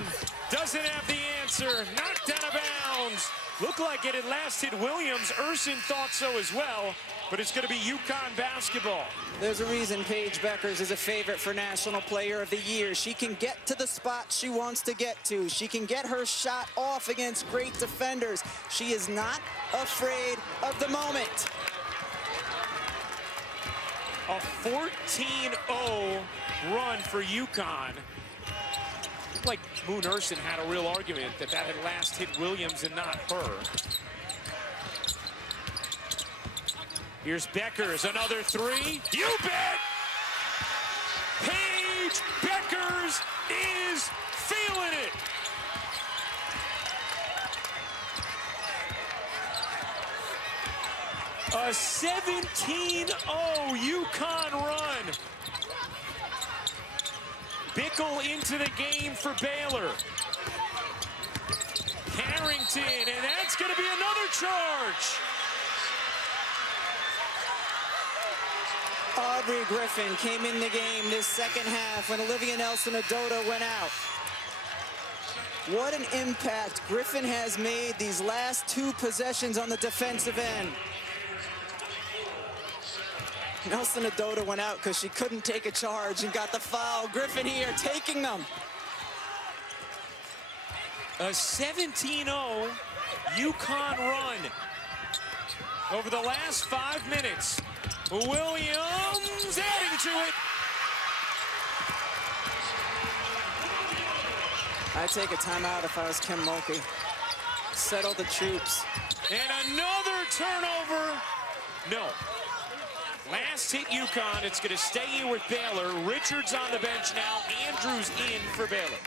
doesn't have the answer. Knocked out of bounds. Looked like it had last hit Williams. Urson thought so as well, but it's going to be UConn basketball. There's a reason Paige Beckers is a favorite for National Player of the Year. She can get to the spot she wants to get to. She can get her shot off against great defenders. She is not afraid of the moment. A 14-0 run for UConn. Looked like Moon Urson had a real argument that had last hit Williams and not her. Here's Beckers, another 3. You bet! Paige Beckers is feeling it. A 17-0 UConn run. Bickle into the game for Baylor. Carrington, and that's going to be another charge. Aubrey Griffin came in the game this second half when Olivia Nelson-Ododa went out. What an impact Griffin has made these last 2 possessions on the defensive end. Nelson-Ododa went out because she couldn't take a charge and got the foul. Griffin here taking them. A 17-0 UConn run over the last 5 minutes. Williams adding to it. I'd take a timeout if I was Kim Mulkey. Settle the troops. And another turnover. No. Last hit UConn. It's going to stay here with Baylor. Richards on the bench now. Andrews in for Baylor.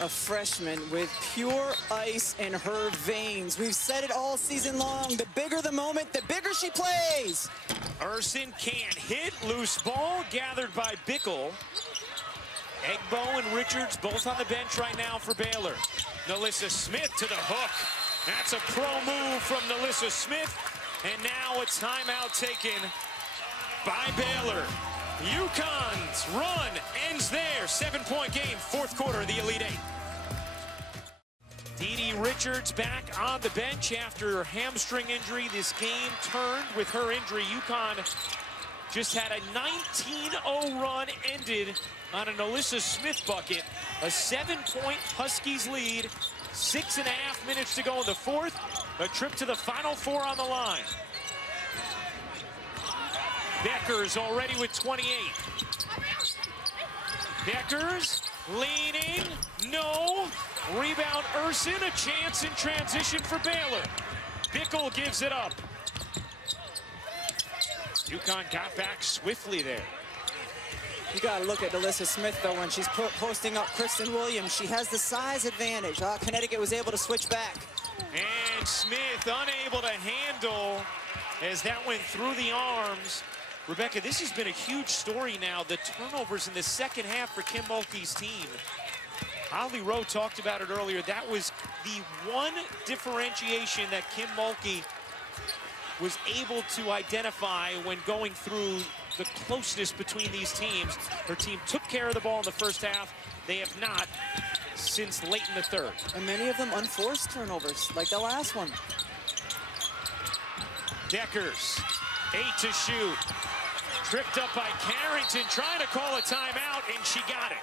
A freshman with pure ice in her veins. We've said it all season long. The bigger the moment, the bigger she plays. Urson can't hit. Loose ball gathered by Bickle. Egbo and Richards both on the bench right now for Baylor. Nalissa Smith to the hook. That's a pro move from Nalissa Smith. And now a timeout taken by Baylor. UConn's run ends there. 7-point game, 4th quarter of the Elite Eight. Dee Richards back on the bench after her hamstring injury. This game turned with her injury. UConn just had a 19-0 run ended on an Nalissa Smith bucket. A 7-point Huskies lead. 6.5 minutes to go in the 4th. A trip to the Final Four on the line. Beckers already with 28. Beckers leaning, no. Rebound Urson, a chance in transition for Baylor. Bickle gives it up. UConn got back swiftly there. You got to look at Nalissa Smith, though, when she's posting up Kristen Williams. She has the size advantage. Connecticut was able to switch back. And Smith unable to handle as that went through the arms. Rebecca, this has been a huge story now. The turnovers in the second half for Kim Mulkey's team. Holly Rowe talked about it earlier. That was the one differentiation that Kim Mulkey was able to identify when going through the closeness between these teams. Her team took care of the ball in the first half. They have not since late in the third. And many of them unforced turnovers, like the last one. Deckers, 8 to shoot. Tripped up by Carrington, trying to call a timeout, and she got it.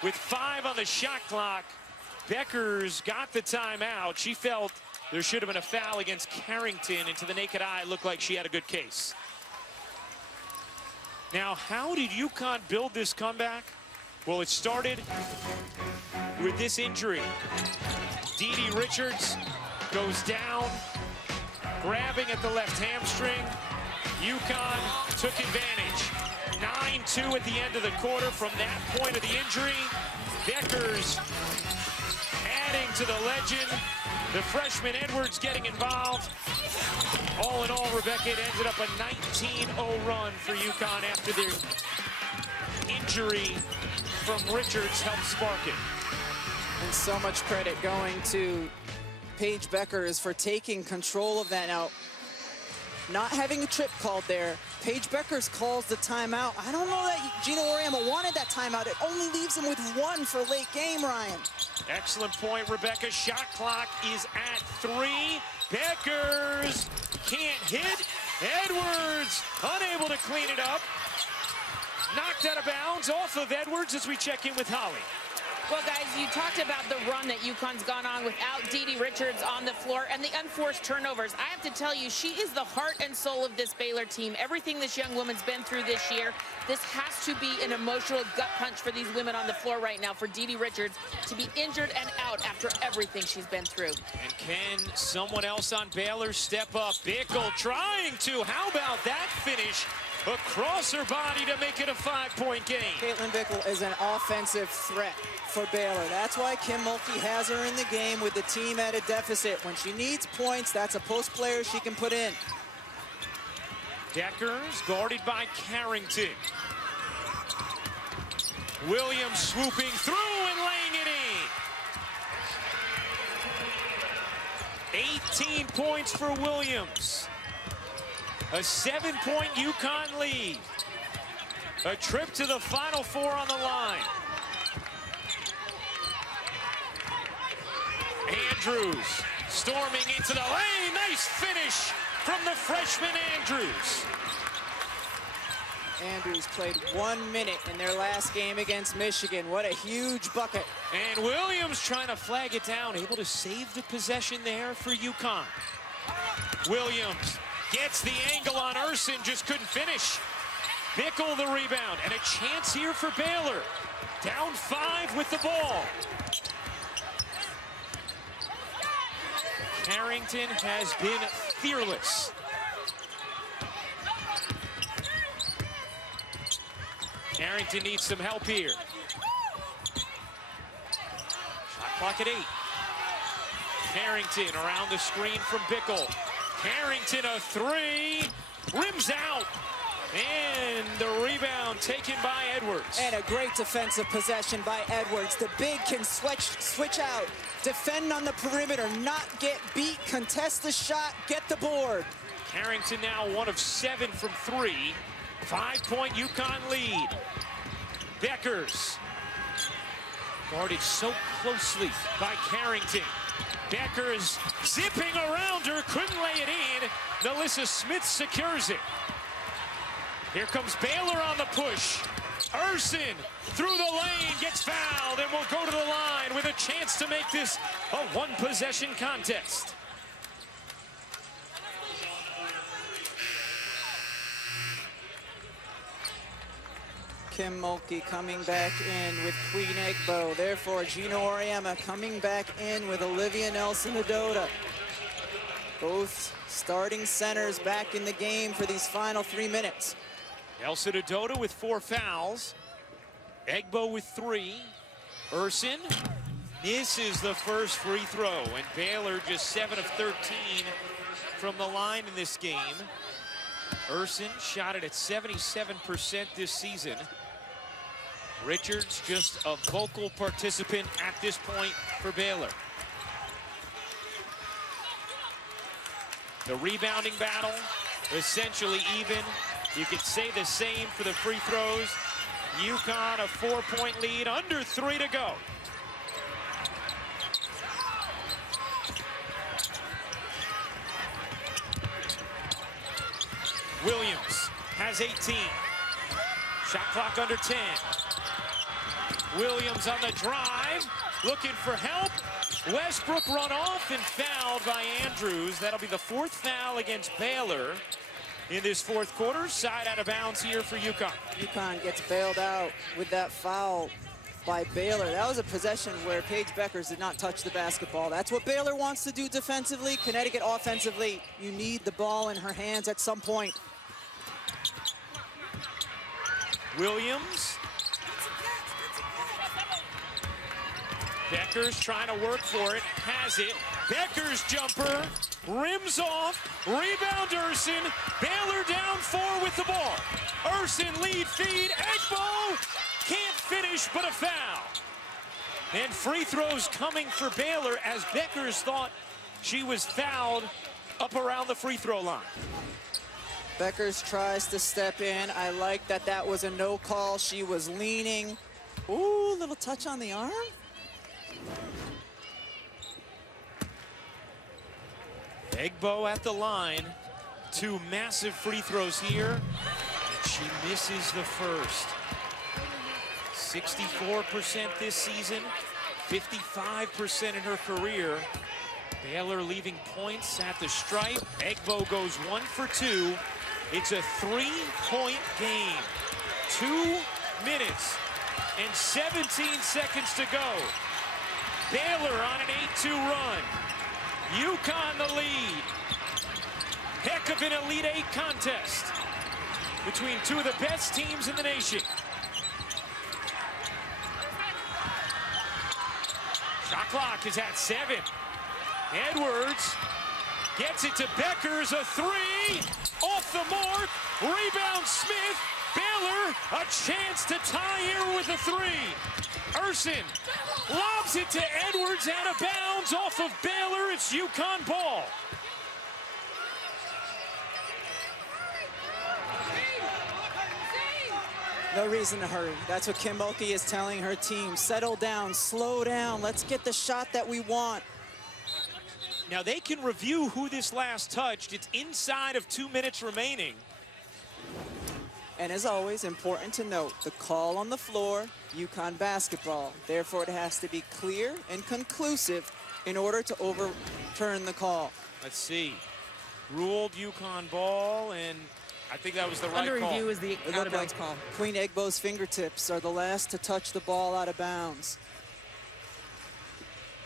With 5 on the shot clock, Beckers got the timeout. She felt there should have been a foul against Carrington, and to the naked eye, it looked like she had a good case. Now, how did UConn build this comeback? Well, it started with this injury. Dee Richards goes down, grabbing at the left hamstring. UConn took advantage. 9-2 at the end of the quarter from that point of the injury. Beckers adding to the legend. The freshman Edwards getting involved. All in all, Rebecca, it ended up a 19-0 run for UConn after their injury from Richards helped spark it. And so much credit going to Paige Beckers for taking control of that. Now, not having a trip called there, Paige Beckers calls the timeout. I don't know that Gino Auriemma wanted that timeout. It only leaves him with 1 for late game, Ryan. Excellent point, Rebecca. Shot clock is at 3. Beckers can't hit. Edwards unable to clean it up. Knocked out of bounds off of Edwards as we check in with Holly. Well, guys, you talked about the run that UConn's gone on without Dee Richards on the floor and the unforced turnovers. I have to tell you, she is the heart and soul of this Baylor team. Everything this young woman's been through this year, this has to be an emotional gut punch for these women on the floor right now, for Dee Richards to be injured and out after everything she's been through. And can someone else on Baylor step up? Bickle trying to. How about that finish? Across her body to make it a 5-point game. Caitlin Bickle is an offensive threat for Baylor. That's why Kim Mulkey has her in the game with the team at a deficit. When she needs points, that's a post player she can put in. Deckers guarded by Carrington. Williams swooping through and laying it in. 18 points for Williams. A 7-point UConn lead. A trip to the Final Four on the line. Andrews storming into the lane. Nice finish from the freshman Andrews. Andrews played 1 minute in their last game against Michigan. What a huge bucket. And Williams trying to flag it down, able to save the possession there for UConn. Williams gets the angle on Urson, just couldn't finish. Bickle the rebound, and a chance here for Baylor. Down 5 with the ball. Carrington has been fearless. Carrington needs some help here. Shot clock at 8. Carrington around the screen from Bickle. Carrington a 3, rims out, and the rebound taken by Edwards. And a great defensive possession by Edwards. The big can switch out, defend on the perimeter, not get beat, contest the shot, get the board. Carrington now 1 of 7 from 3. 5-point UConn lead. Beckers guarded so closely by Carrington. Beckers zipping around her, couldn't lay it in. Nalissa Smith secures it. Here comes Baylor on the push. Urson through the lane, gets fouled, and will go to the line with a chance to make this a 1-possession contest. Kim Mulkey coming back in with Queen Egbo. Therefore, Gino Auriemma coming back in with Olivia Nelson-Ododa. Both starting centers back in the game for these final 3 minutes. Nelson-Ododa with 4 fouls. Egbo with 3. Urson misses the first free throw, and Baylor just 7 of 13 from the line in this game. Urson shot it at 77% this season. Richards just a vocal participant at this point for Baylor. The rebounding battle essentially even. You could say the same for the free throws. UConn a 4-point lead, under 3 to go. Williams has 18. Shot clock under 10. Williams on the drive, looking for help. Westbrook run off and fouled by Andrews. That'll be the 4th foul against Baylor in this 4th quarter. Side out of bounds here for UConn. UConn gets bailed out with that foul by Baylor. That was a possession where Paige Beckers did not touch the basketball. That's what Baylor wants to do defensively. Connecticut offensively, you need the ball in her hands at some point. Williams. Beckers trying to work for it, has it. Beckers jumper, rims off, rebound Urson. Baylor down 4 with the ball. Urson lead feed, Egbo can't finish but a foul. And free throws coming for Baylor as Beckers thought she was fouled up around the free throw line. Beckers tries to step in. I like that that was a no call. She was leaning. Ooh, little touch on the arm. Egbo at the line. 2 massive free throws here. And she misses the first. 64% this season, 55% in her career. Baylor leaving points at the stripe. Egbo goes 1 for 2. It's a 3-point game. 2 minutes and 17 seconds to go. Baylor on an 8-2 run. UConn the lead. Heck of an Elite 8 contest between 2 of the best teams in the nation. Shot clock is at 7. Edwards gets it to Beckers, a 3. Off the mark. Rebound Smith. Baylor a chance to tie here with a 3. Urson lobs it to Edwards, out of bounds off of Baylor. It's UConn ball. No reason to hurry. That's what Kim Mulkey is telling her team. Settle down, slow down. Let's get the shot that we want. Now they can review who this last touched. It's inside of 2 minutes remaining. And as always, important to note, the call on the floor, UConn basketball. Therefore, it has to be clear and conclusive in order to overturn the call. Let's see. Ruled UConn ball, and I think that was the right Under call. review is the out of bounds call. Queen Egbo's fingertips are the last to touch the ball out of bounds.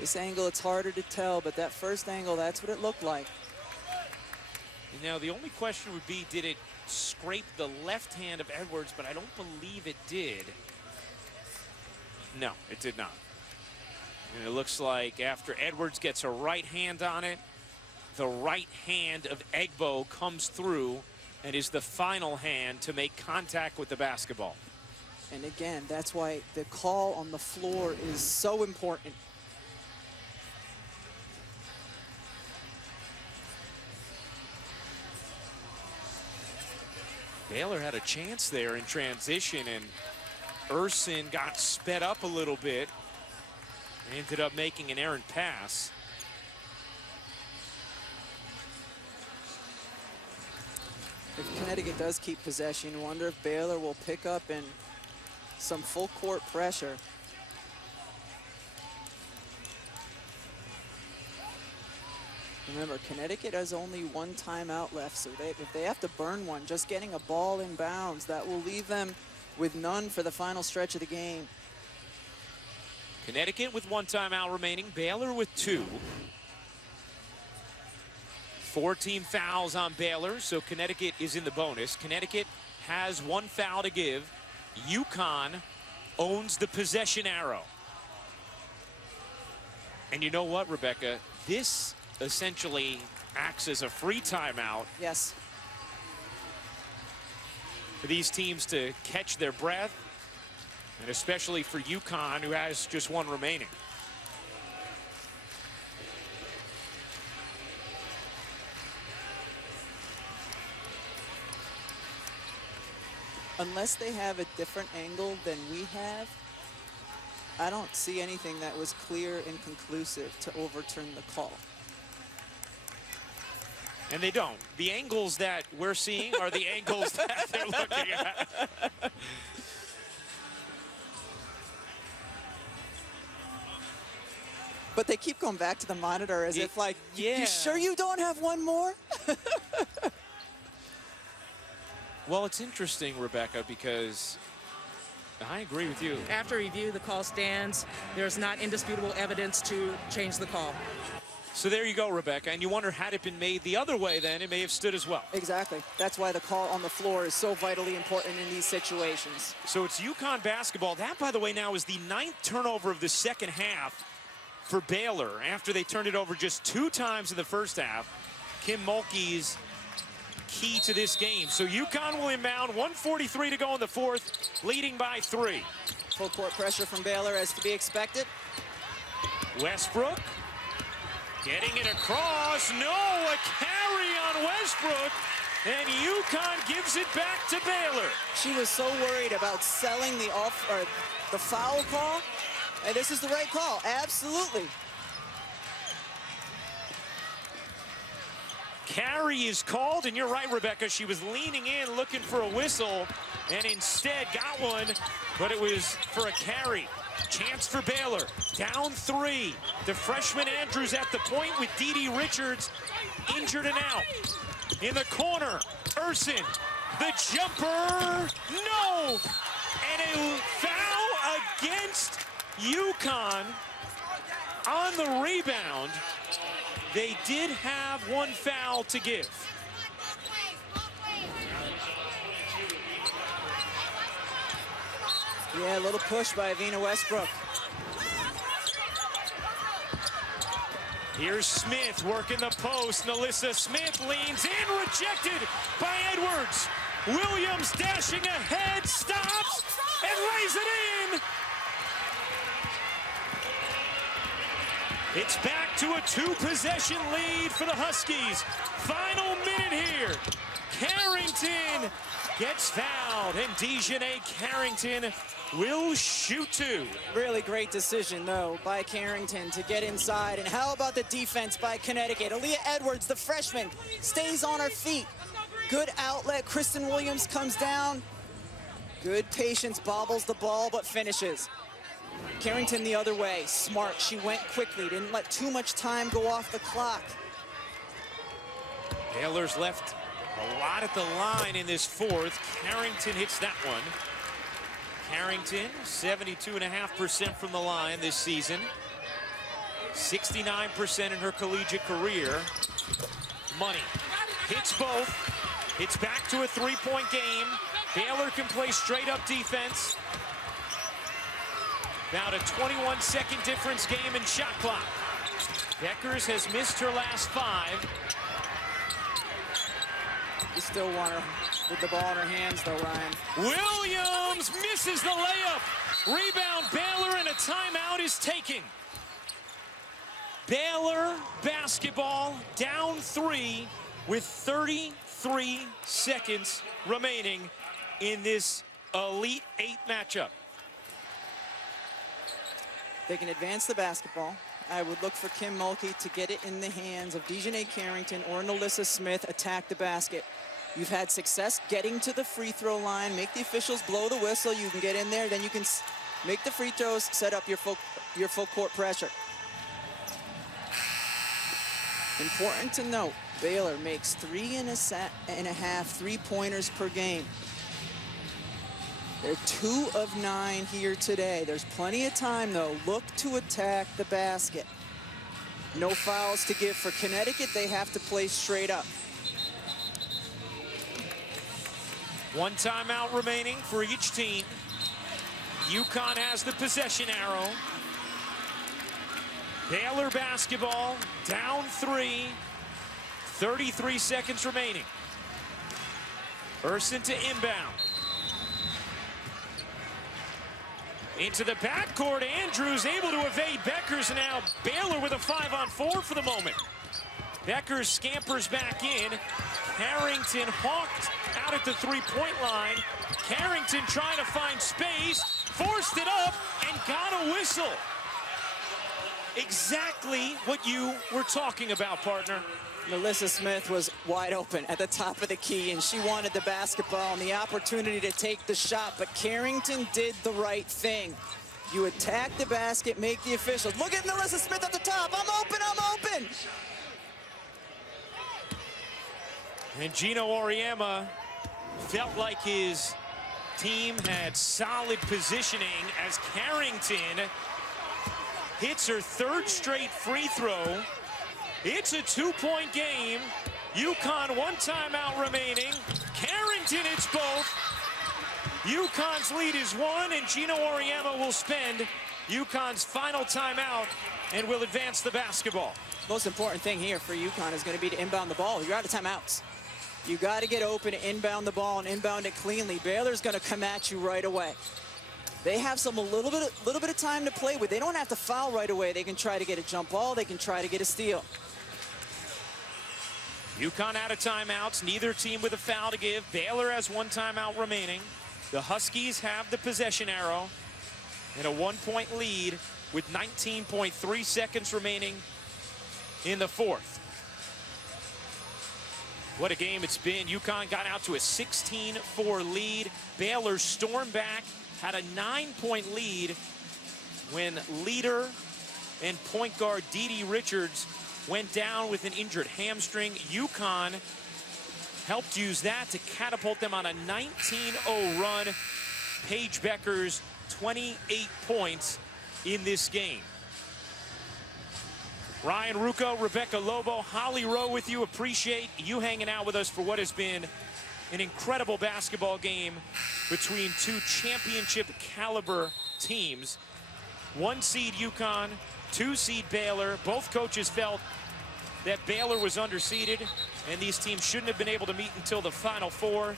This angle, it's harder to tell, but that first angle, that's what it looked like. Now, the only question would be, did it scrape the left hand of Edwards? But I don't believe it did. No, it did not. And it looks like after Edwards gets a right hand on it, the right hand of Egbo comes through and is the final hand to make contact with the basketball. And again, that's why the call on the floor is so important. Baylor had a chance there in transition, and Urson got sped up a little bit. Ended up making an errant pass. If Connecticut does keep possession, I wonder if Baylor will pick up in some full court pressure. Remember, Connecticut has only 1 timeout left, so if they have to burn one, just getting a ball in bounds, that will leave them with none for the final stretch of the game. Connecticut with 1 timeout remaining, Baylor with 2. 14 fouls on Baylor, so Connecticut is in the bonus. Connecticut has 1 foul to give. UConn owns the possession arrow. And you know what, Rebecca? This essentially acts as a free timeout. Yes. For these teams to catch their breath And especially for UConn, who has just one remaining. Unless they have a different angle than we have, I don't see anything that was clear and conclusive to overturn the call. And they don't. The angles that we're seeing are the angles that they're looking at. But they keep going back to the monitor as if like, you sure you don't have one more? Well, it's interesting, Rebecca, because I agree with you. After review, the call stands. There's not indisputable evidence to change the call. So there you go, Rebecca. And you wonder, had it been made the other way, then it may have stood as well. Exactly. That's why the call on the floor is so vitally important in these situations. So it's UConn basketball. That, by the way, now is the 9th turnover of the second half for Baylor after they turned it over just 2 times in the first half. Kim Mulkey's key to this game. So UConn will inbound, 1:43 to go in the 4th, leading by 3. Full court pressure from Baylor as to be expected. Westbrook getting it across. No, a carry on Westbrook. And UConn gives it back to Baylor. She was so worried about selling the the foul call. And this is the right call, absolutely. Carry is called, and you're right, Rebecca. She was leaning in, looking for a whistle, and instead got one, but it was for a carry. Chance for Baylor, down 3. The freshman Andrews at the point with Dee Richards injured and out. In the corner, Urson, the jumper, no! And a foul against UConn on the rebound. They did have one foul to give. Yeah, a little push by Avina Westbrook. Here's Smith working the post. Nalissa Smith leans in, rejected by Edwards. Williams dashing ahead, stops, and lays it in. It's back to a 2-possession lead for the Huskies. Final minute here. Carrington gets fouled, and Dejanay Carrington will shoot 2. Really great decision, though, by Carrington to get inside. And how about the defense by Connecticut? Aaliyah Edwards, the freshman, stays on her feet. Good outlet. Kristen Williams comes down. Good patience, bobbles the ball, but finishes. Carrington the other way, smart. She went quickly, didn't let too much time go off the clock. Baylor's left a lot at the line in this 4th. Carrington hits that one. Carrington, 72.5% from the line this season. 69% in her collegiate career. Money hits both. It's back to a 3-point game. Baylor can play straight-up defense. About a 21-second difference game in shot clock. Beckers has missed her last 5. You still want her with the ball in her hands, though, Ryan. Williams misses the layup. Rebound, Baylor, and a timeout is taken. Baylor basketball down 3 with 33 seconds remaining in this Elite 8 matchup. They can advance the basketball. I would look for Kim Mulkey to get it in the hands of Dejanay Carrington or Nalissa Smith, attack the basket. You've had success getting to the free throw line, make the officials blow the whistle, you can get in there, then you can make the free throws, set up your full court pressure. Important to note, Baylor makes 3.5 3-pointers per game. They're 2 of 9 here today. There's plenty of time, though. Look to attack the basket. No fouls to give for Connecticut. They have to play straight up. 1 timeout remaining for each team. UConn has the possession arrow. Baylor basketball down 3. 33 seconds remaining. Urson to inbound. Into the backcourt, Andrews able to evade Beckers, and now Baylor with a 5-on-4 for the moment. Beckers scampers back in. Carrington hawked out at the three-point line. Carrington trying to find space, forced it up, and got a whistle. Exactly what you were talking about, partner. Melissa Smith was wide open at the top of the key, and she wanted the basketball and the opportunity to take the shot, but Carrington did the right thing. You attack the basket, make the officials. Look at Melissa Smith at the top. I'm open, I'm open. And Gino Auriemma felt like his team had solid positioning as Carrington hits her third straight free throw. It's a two-point game. UConn, one timeout remaining. Carrington hits both. UConn's lead is 1, and Gino Auriemma will spend UConn's final timeout and will advance the basketball. Most important thing here for UConn is going to be to inbound the ball. You're out of timeouts. You got to get open, inbound the ball, and inbound it cleanly. Baylor's going to come at you right away. They have a little bit of time to play with. They don't have to foul right away. They can try to get a jump ball. They can try to get a steal. UConn out of timeouts. Neither team with a foul to give. Baylor has one timeout remaining. The Huskies have the possession arrow and a 1-point lead with 19.3 seconds remaining in the fourth. What a game it's been. UConn got out to a 16-4 lead. Baylor stormed back, had a 9-point lead when leader and point guard Dee Richards went down with an injured hamstring. UConn helped use that to catapult them on a 19-0 run. Paige Beckers, 28 points in this game. Ryan Rucco, Rebecca Lobo, Holly Rowe with you. Appreciate you hanging out with us for what has been an incredible basketball game between two championship caliber teams. 1 seed UConn, 2 seed Baylor. Both coaches felt that Baylor was underseeded and these teams shouldn't have been able to meet until the Final Four.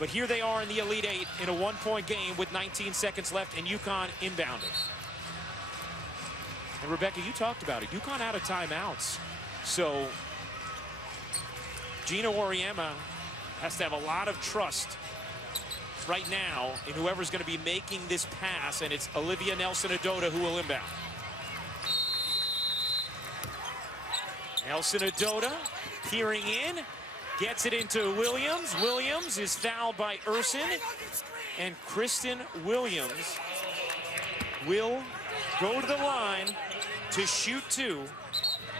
But here they are in the Elite Eight in a 1-point game with 19 seconds left, and UConn inbounded. And Rebecca, you talked about it. UConn out of timeouts. So Gino Auriemma has to have a lot of trust right now in whoever's going to be making this pass, and it's Olivia Nelson-Ododa who will inbound. Nelson-Ododa peering in, gets it into Williams. Williams is fouled by Urson, and Kristen Williams will go to the line to shoot 2.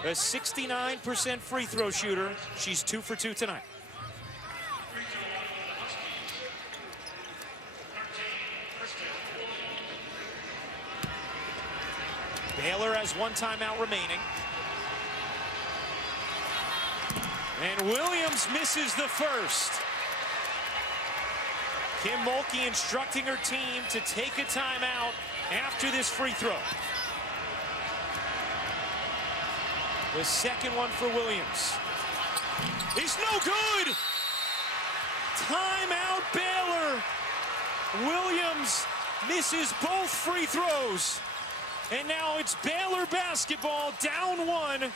A 69% free throw shooter. She's 2 for 2 tonight. Baylor has 1 timeout remaining. And Williams misses the first. Kim Mulkey instructing her team to take a timeout after this free throw. The second one for Williams is no good. Timeout Baylor. Williams misses both free throws. And now it's Baylor basketball down 1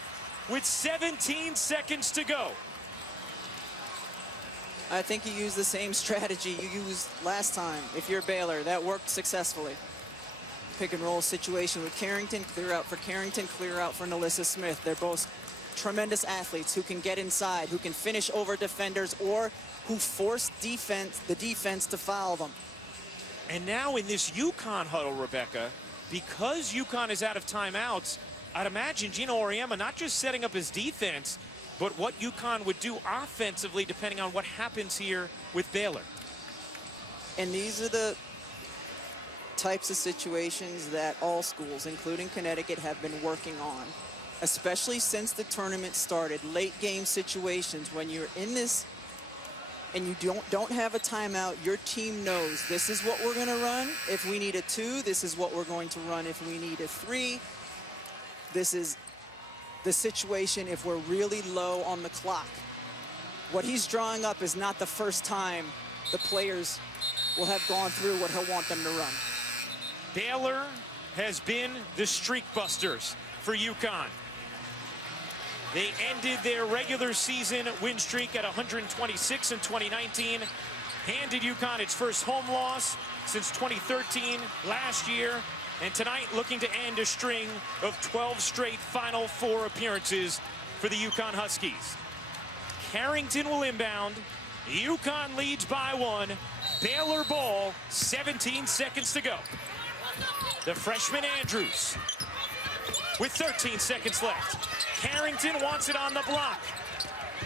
with 17 seconds to go. I think you use the same strategy you used last time. If you're Baylor, that worked successfully. Pick and roll situation with Carrington, clear out for Carrington, clear out for Melissa Smith. They're both tremendous athletes who can get inside, who can finish over defenders, or who force the defense to foul them. And now in this UConn huddle, Rebecca, because UConn is out of timeouts, I'd imagine Gino Auriemma not just setting up his defense, but what UConn would do offensively depending on what happens here with Baylor. And these are the types of situations that all schools, including Connecticut, have been working on, especially since the tournament started. Late game situations, when you're in this and you don't have a timeout, your team knows this is what we're going to run. If we need a 2, this is what we're going to run. If we need a 3, this is the situation if we're really low on the clock. What he's drawing up is not the first time the players will have gone through what he'll want them to run. Baylor has been the streak busters for UConn. They ended their regular season win streak at 126 in 2019, handed UConn its first home loss since 2013 last year, and tonight looking to end a string of 12 straight Final Four appearances for the UConn Huskies. Carrington will inbound. UConn leads by 1. Baylor ball, 17 seconds to go. The freshman Andrews with 13 seconds left. Carrington wants it on the block.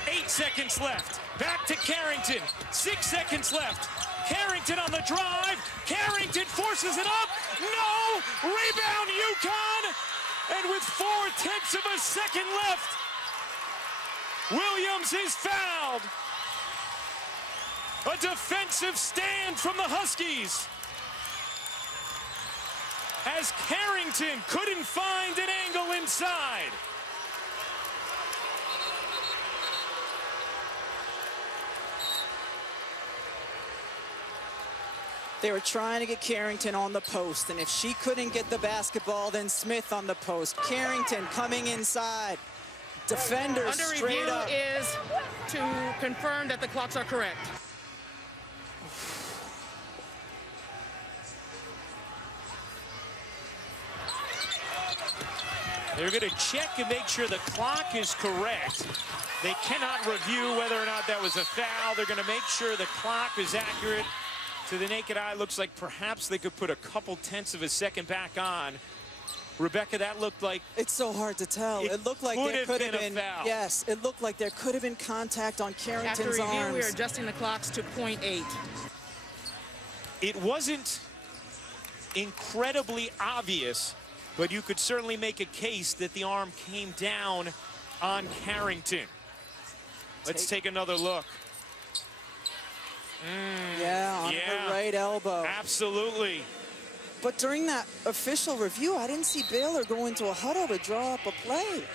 8 seconds left. Back to Carrington. 6 seconds left. Carrington on the drive. Carrington forces it up. No! Rebound UConn! And with 4/10 of a second left, Williams is fouled. A defensive stand from the Huskies, as Carrington couldn't find an angle inside. They were trying to get Carrington on the post, and if she couldn't get the basketball, then Smith on the post. Carrington coming inside. Defender straight up. Under review is to confirm that the clocks are correct. They're going to check and make sure the clock is correct. They cannot review whether or not that was a foul. They're going to make sure the clock is accurate. To the naked eye, looks like perhaps they could put a couple tenths of a second back on. Rebecca, that looked like... It's so hard to tell. It looked like there could have been... foul. Yes, it looked like there could have been contact on Carrington's After review, arms. we are adjusting the clocks to 0.8. It wasn't incredibly obvious, but you could certainly make a case that the arm came down on Carrington. Let's take another look. Yeah, on her right elbow. Absolutely. But during that official review, I didn't see Baylor go into a huddle to draw up a play.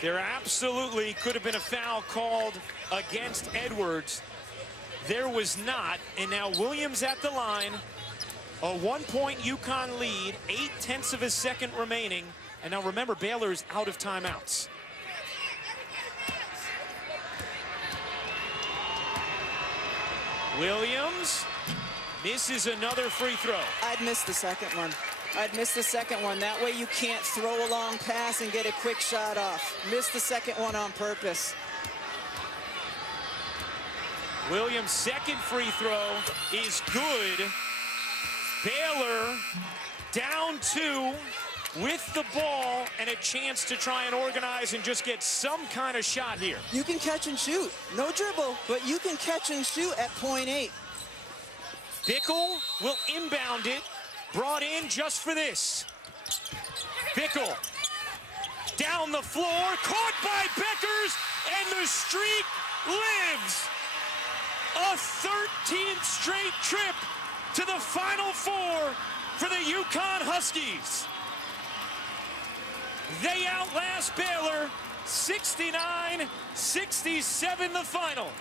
There absolutely could have been a foul called against Edwards. There was not, and now Williams at the line. A 1-point UConn lead, 8/10 of a second remaining. And now remember, Baylor is out of timeouts. Williams misses another free throw. I'd miss the second one. I'd miss the second one. That way you can't throw a long pass and get a quick shot off. Miss the second one on purpose. Williams' second free throw is good. Baylor down 2 with the ball and a chance to try and organize and just get some kind of shot here. You can catch and shoot. No dribble, but you can catch and shoot at 0.8. Bickle will inbound it. Brought in just for this. Bickle down the floor, caught by Beckers, and the streak lives. A 13th straight trip to the Final Four for the UConn Huskies. They outlast Baylor 69-67 the final.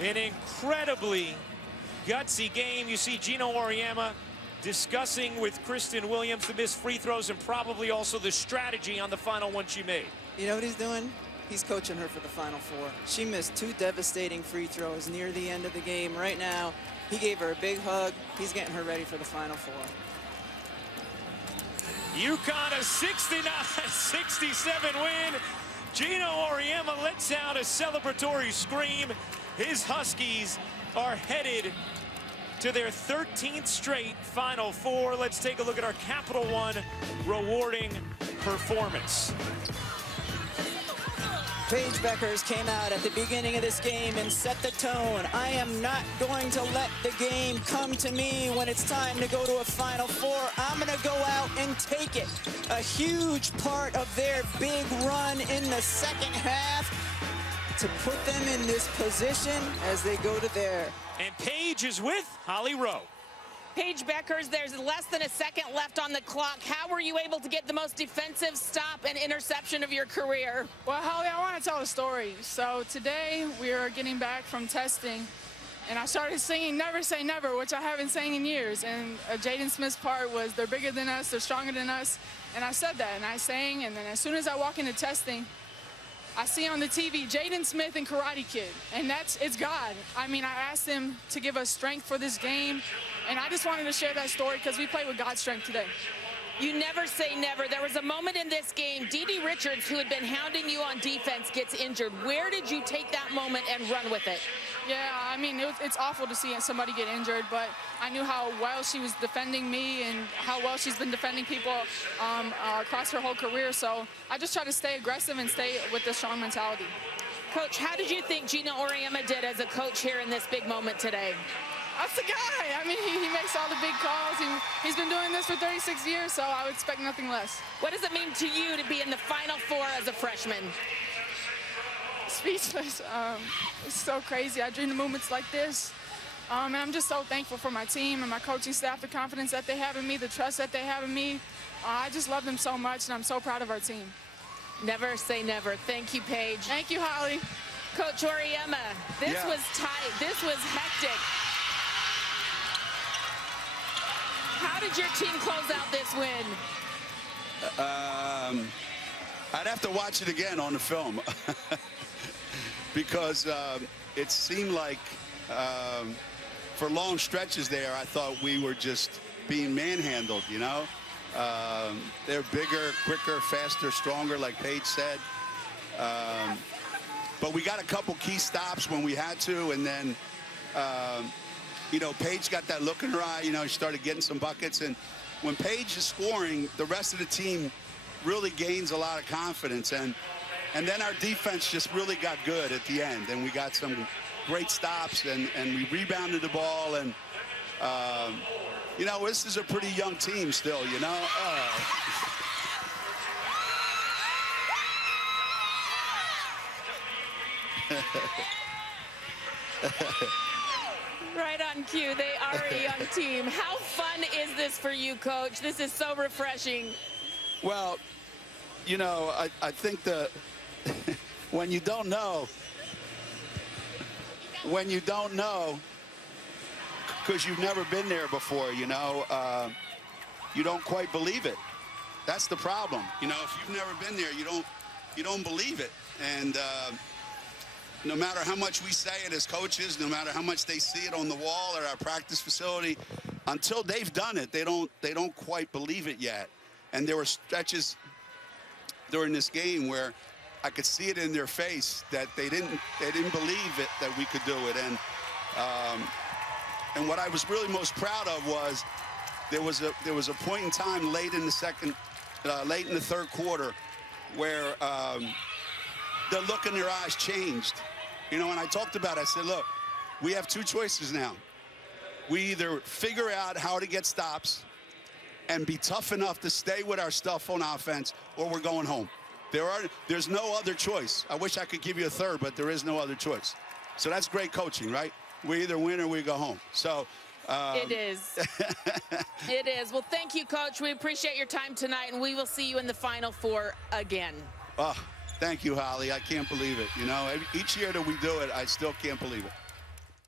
An incredibly gutsy game. You see Gino Auriemma discussing with Kristen Williams the missed free throws and probably also the strategy on the final one she made. You know what he's doing? He's coaching her for the Final Four. She missed 2 devastating free throws near the end of the game. Right now, he gave her a big hug. He's getting her ready for the Final Four. UConn a 69-67 win. Gino Auriemma lets out a celebratory scream. His Huskies are headed to their 13th straight Final Four. Let's take a look at our Capital One rewarding performance. Paige Beckers came out at the beginning of this game and set the tone. I am not going to let the game come to me when it's time to go to a Final Four. I'm going to go out and take it. A huge part of their big run in the second half to put them in this position as they go to there. And Paige is with Holly Rowe. Paige Beckers, there's less than a second left on the clock. How were you able to get the most defensive stop and interception of your career? Well, Holly, I want to tell a story. So today we are getting back from testing, and I started singing Never Say Never, which I haven't sang in years. And Jaden Smith's part was, they're bigger than us, they're stronger than us. And I said that, and I sang, and then as soon as I walk into testing, I see on the TV Jaden Smith and Karate Kid, and it's God. I mean, I asked him to give us strength for this game, and I just wanted to share that story because we played with God's strength today. You never say never. There was a moment in this game, Dee Richards, who had been hounding you on defense, gets injured. Where did you take that moment and run with it? Yeah, I mean, it's awful to see somebody get injured, but I knew how well she was defending me and how well she's been defending people across her whole career. So I just try to stay aggressive and stay with the strong mentality. Coach, how did you think Gina Auriemma did as a coach here in this big moment today? That's the guy. I mean, he makes all the big calls. He's been doing this for 36 years, so I would expect nothing less. What does it mean to you to be in the Final Four as a freshman? Speechless. It's so crazy. I dream of moments like this. And I'm just so thankful for my team and my coaching staff, the confidence that they have in me, the trust that they have in me. I just love them so much, and I'm so proud of our team. Never say never. Thank you, Paige. Thank you, Holly. Coach Auriemma, this was tight. This was hectic. How did your team close out this win? I'd have to watch it again on the film because it seemed like for long stretches there, I thought we were just being manhandled, you know? They're bigger, quicker, faster, stronger, like Paige said. But we got a couple key stops when we had to, and then you know, Paige got that look in her eye. You know, she started getting some buckets. And when Paige is scoring, the rest of the team really gains a lot of confidence. And then our defense just really got good at the end. And we got some great stops, and we rebounded the ball. And, you know, this is a pretty young team still, you know. Right on cue. They are a young team. How fun is this for you, Coach? This is so refreshing. Well, you know, I think when you don't know, because you've never been there before, you know, you don't quite believe it. That's the problem. You know, if you've never been there, you don't believe it. And no matter how much we say it as coaches, no matter how much they see it on the wall or our practice facility, until they've done it, they don't quite believe it yet. And there were stretches during this game where I could see it in their face that they didn't believe it, that we could do it. And what I was really most proud of was there was a point in time late in the third quarter where the look in their eyes changed. You know, and I talked about it. I said, look, we have two choices now. We either figure out how to get stops and be tough enough to stay with our stuff on offense, or we're going home. There's no other choice. I wish I could give you a third, but there is no other choice. So that's great coaching, right? We either win or we go home. So it is. It is. Well, thank you, Coach. We appreciate your time tonight, and we will see you in the Final Four again. Thank you, Holly. I can't believe it. You know, each year that we do it, I still can't believe it.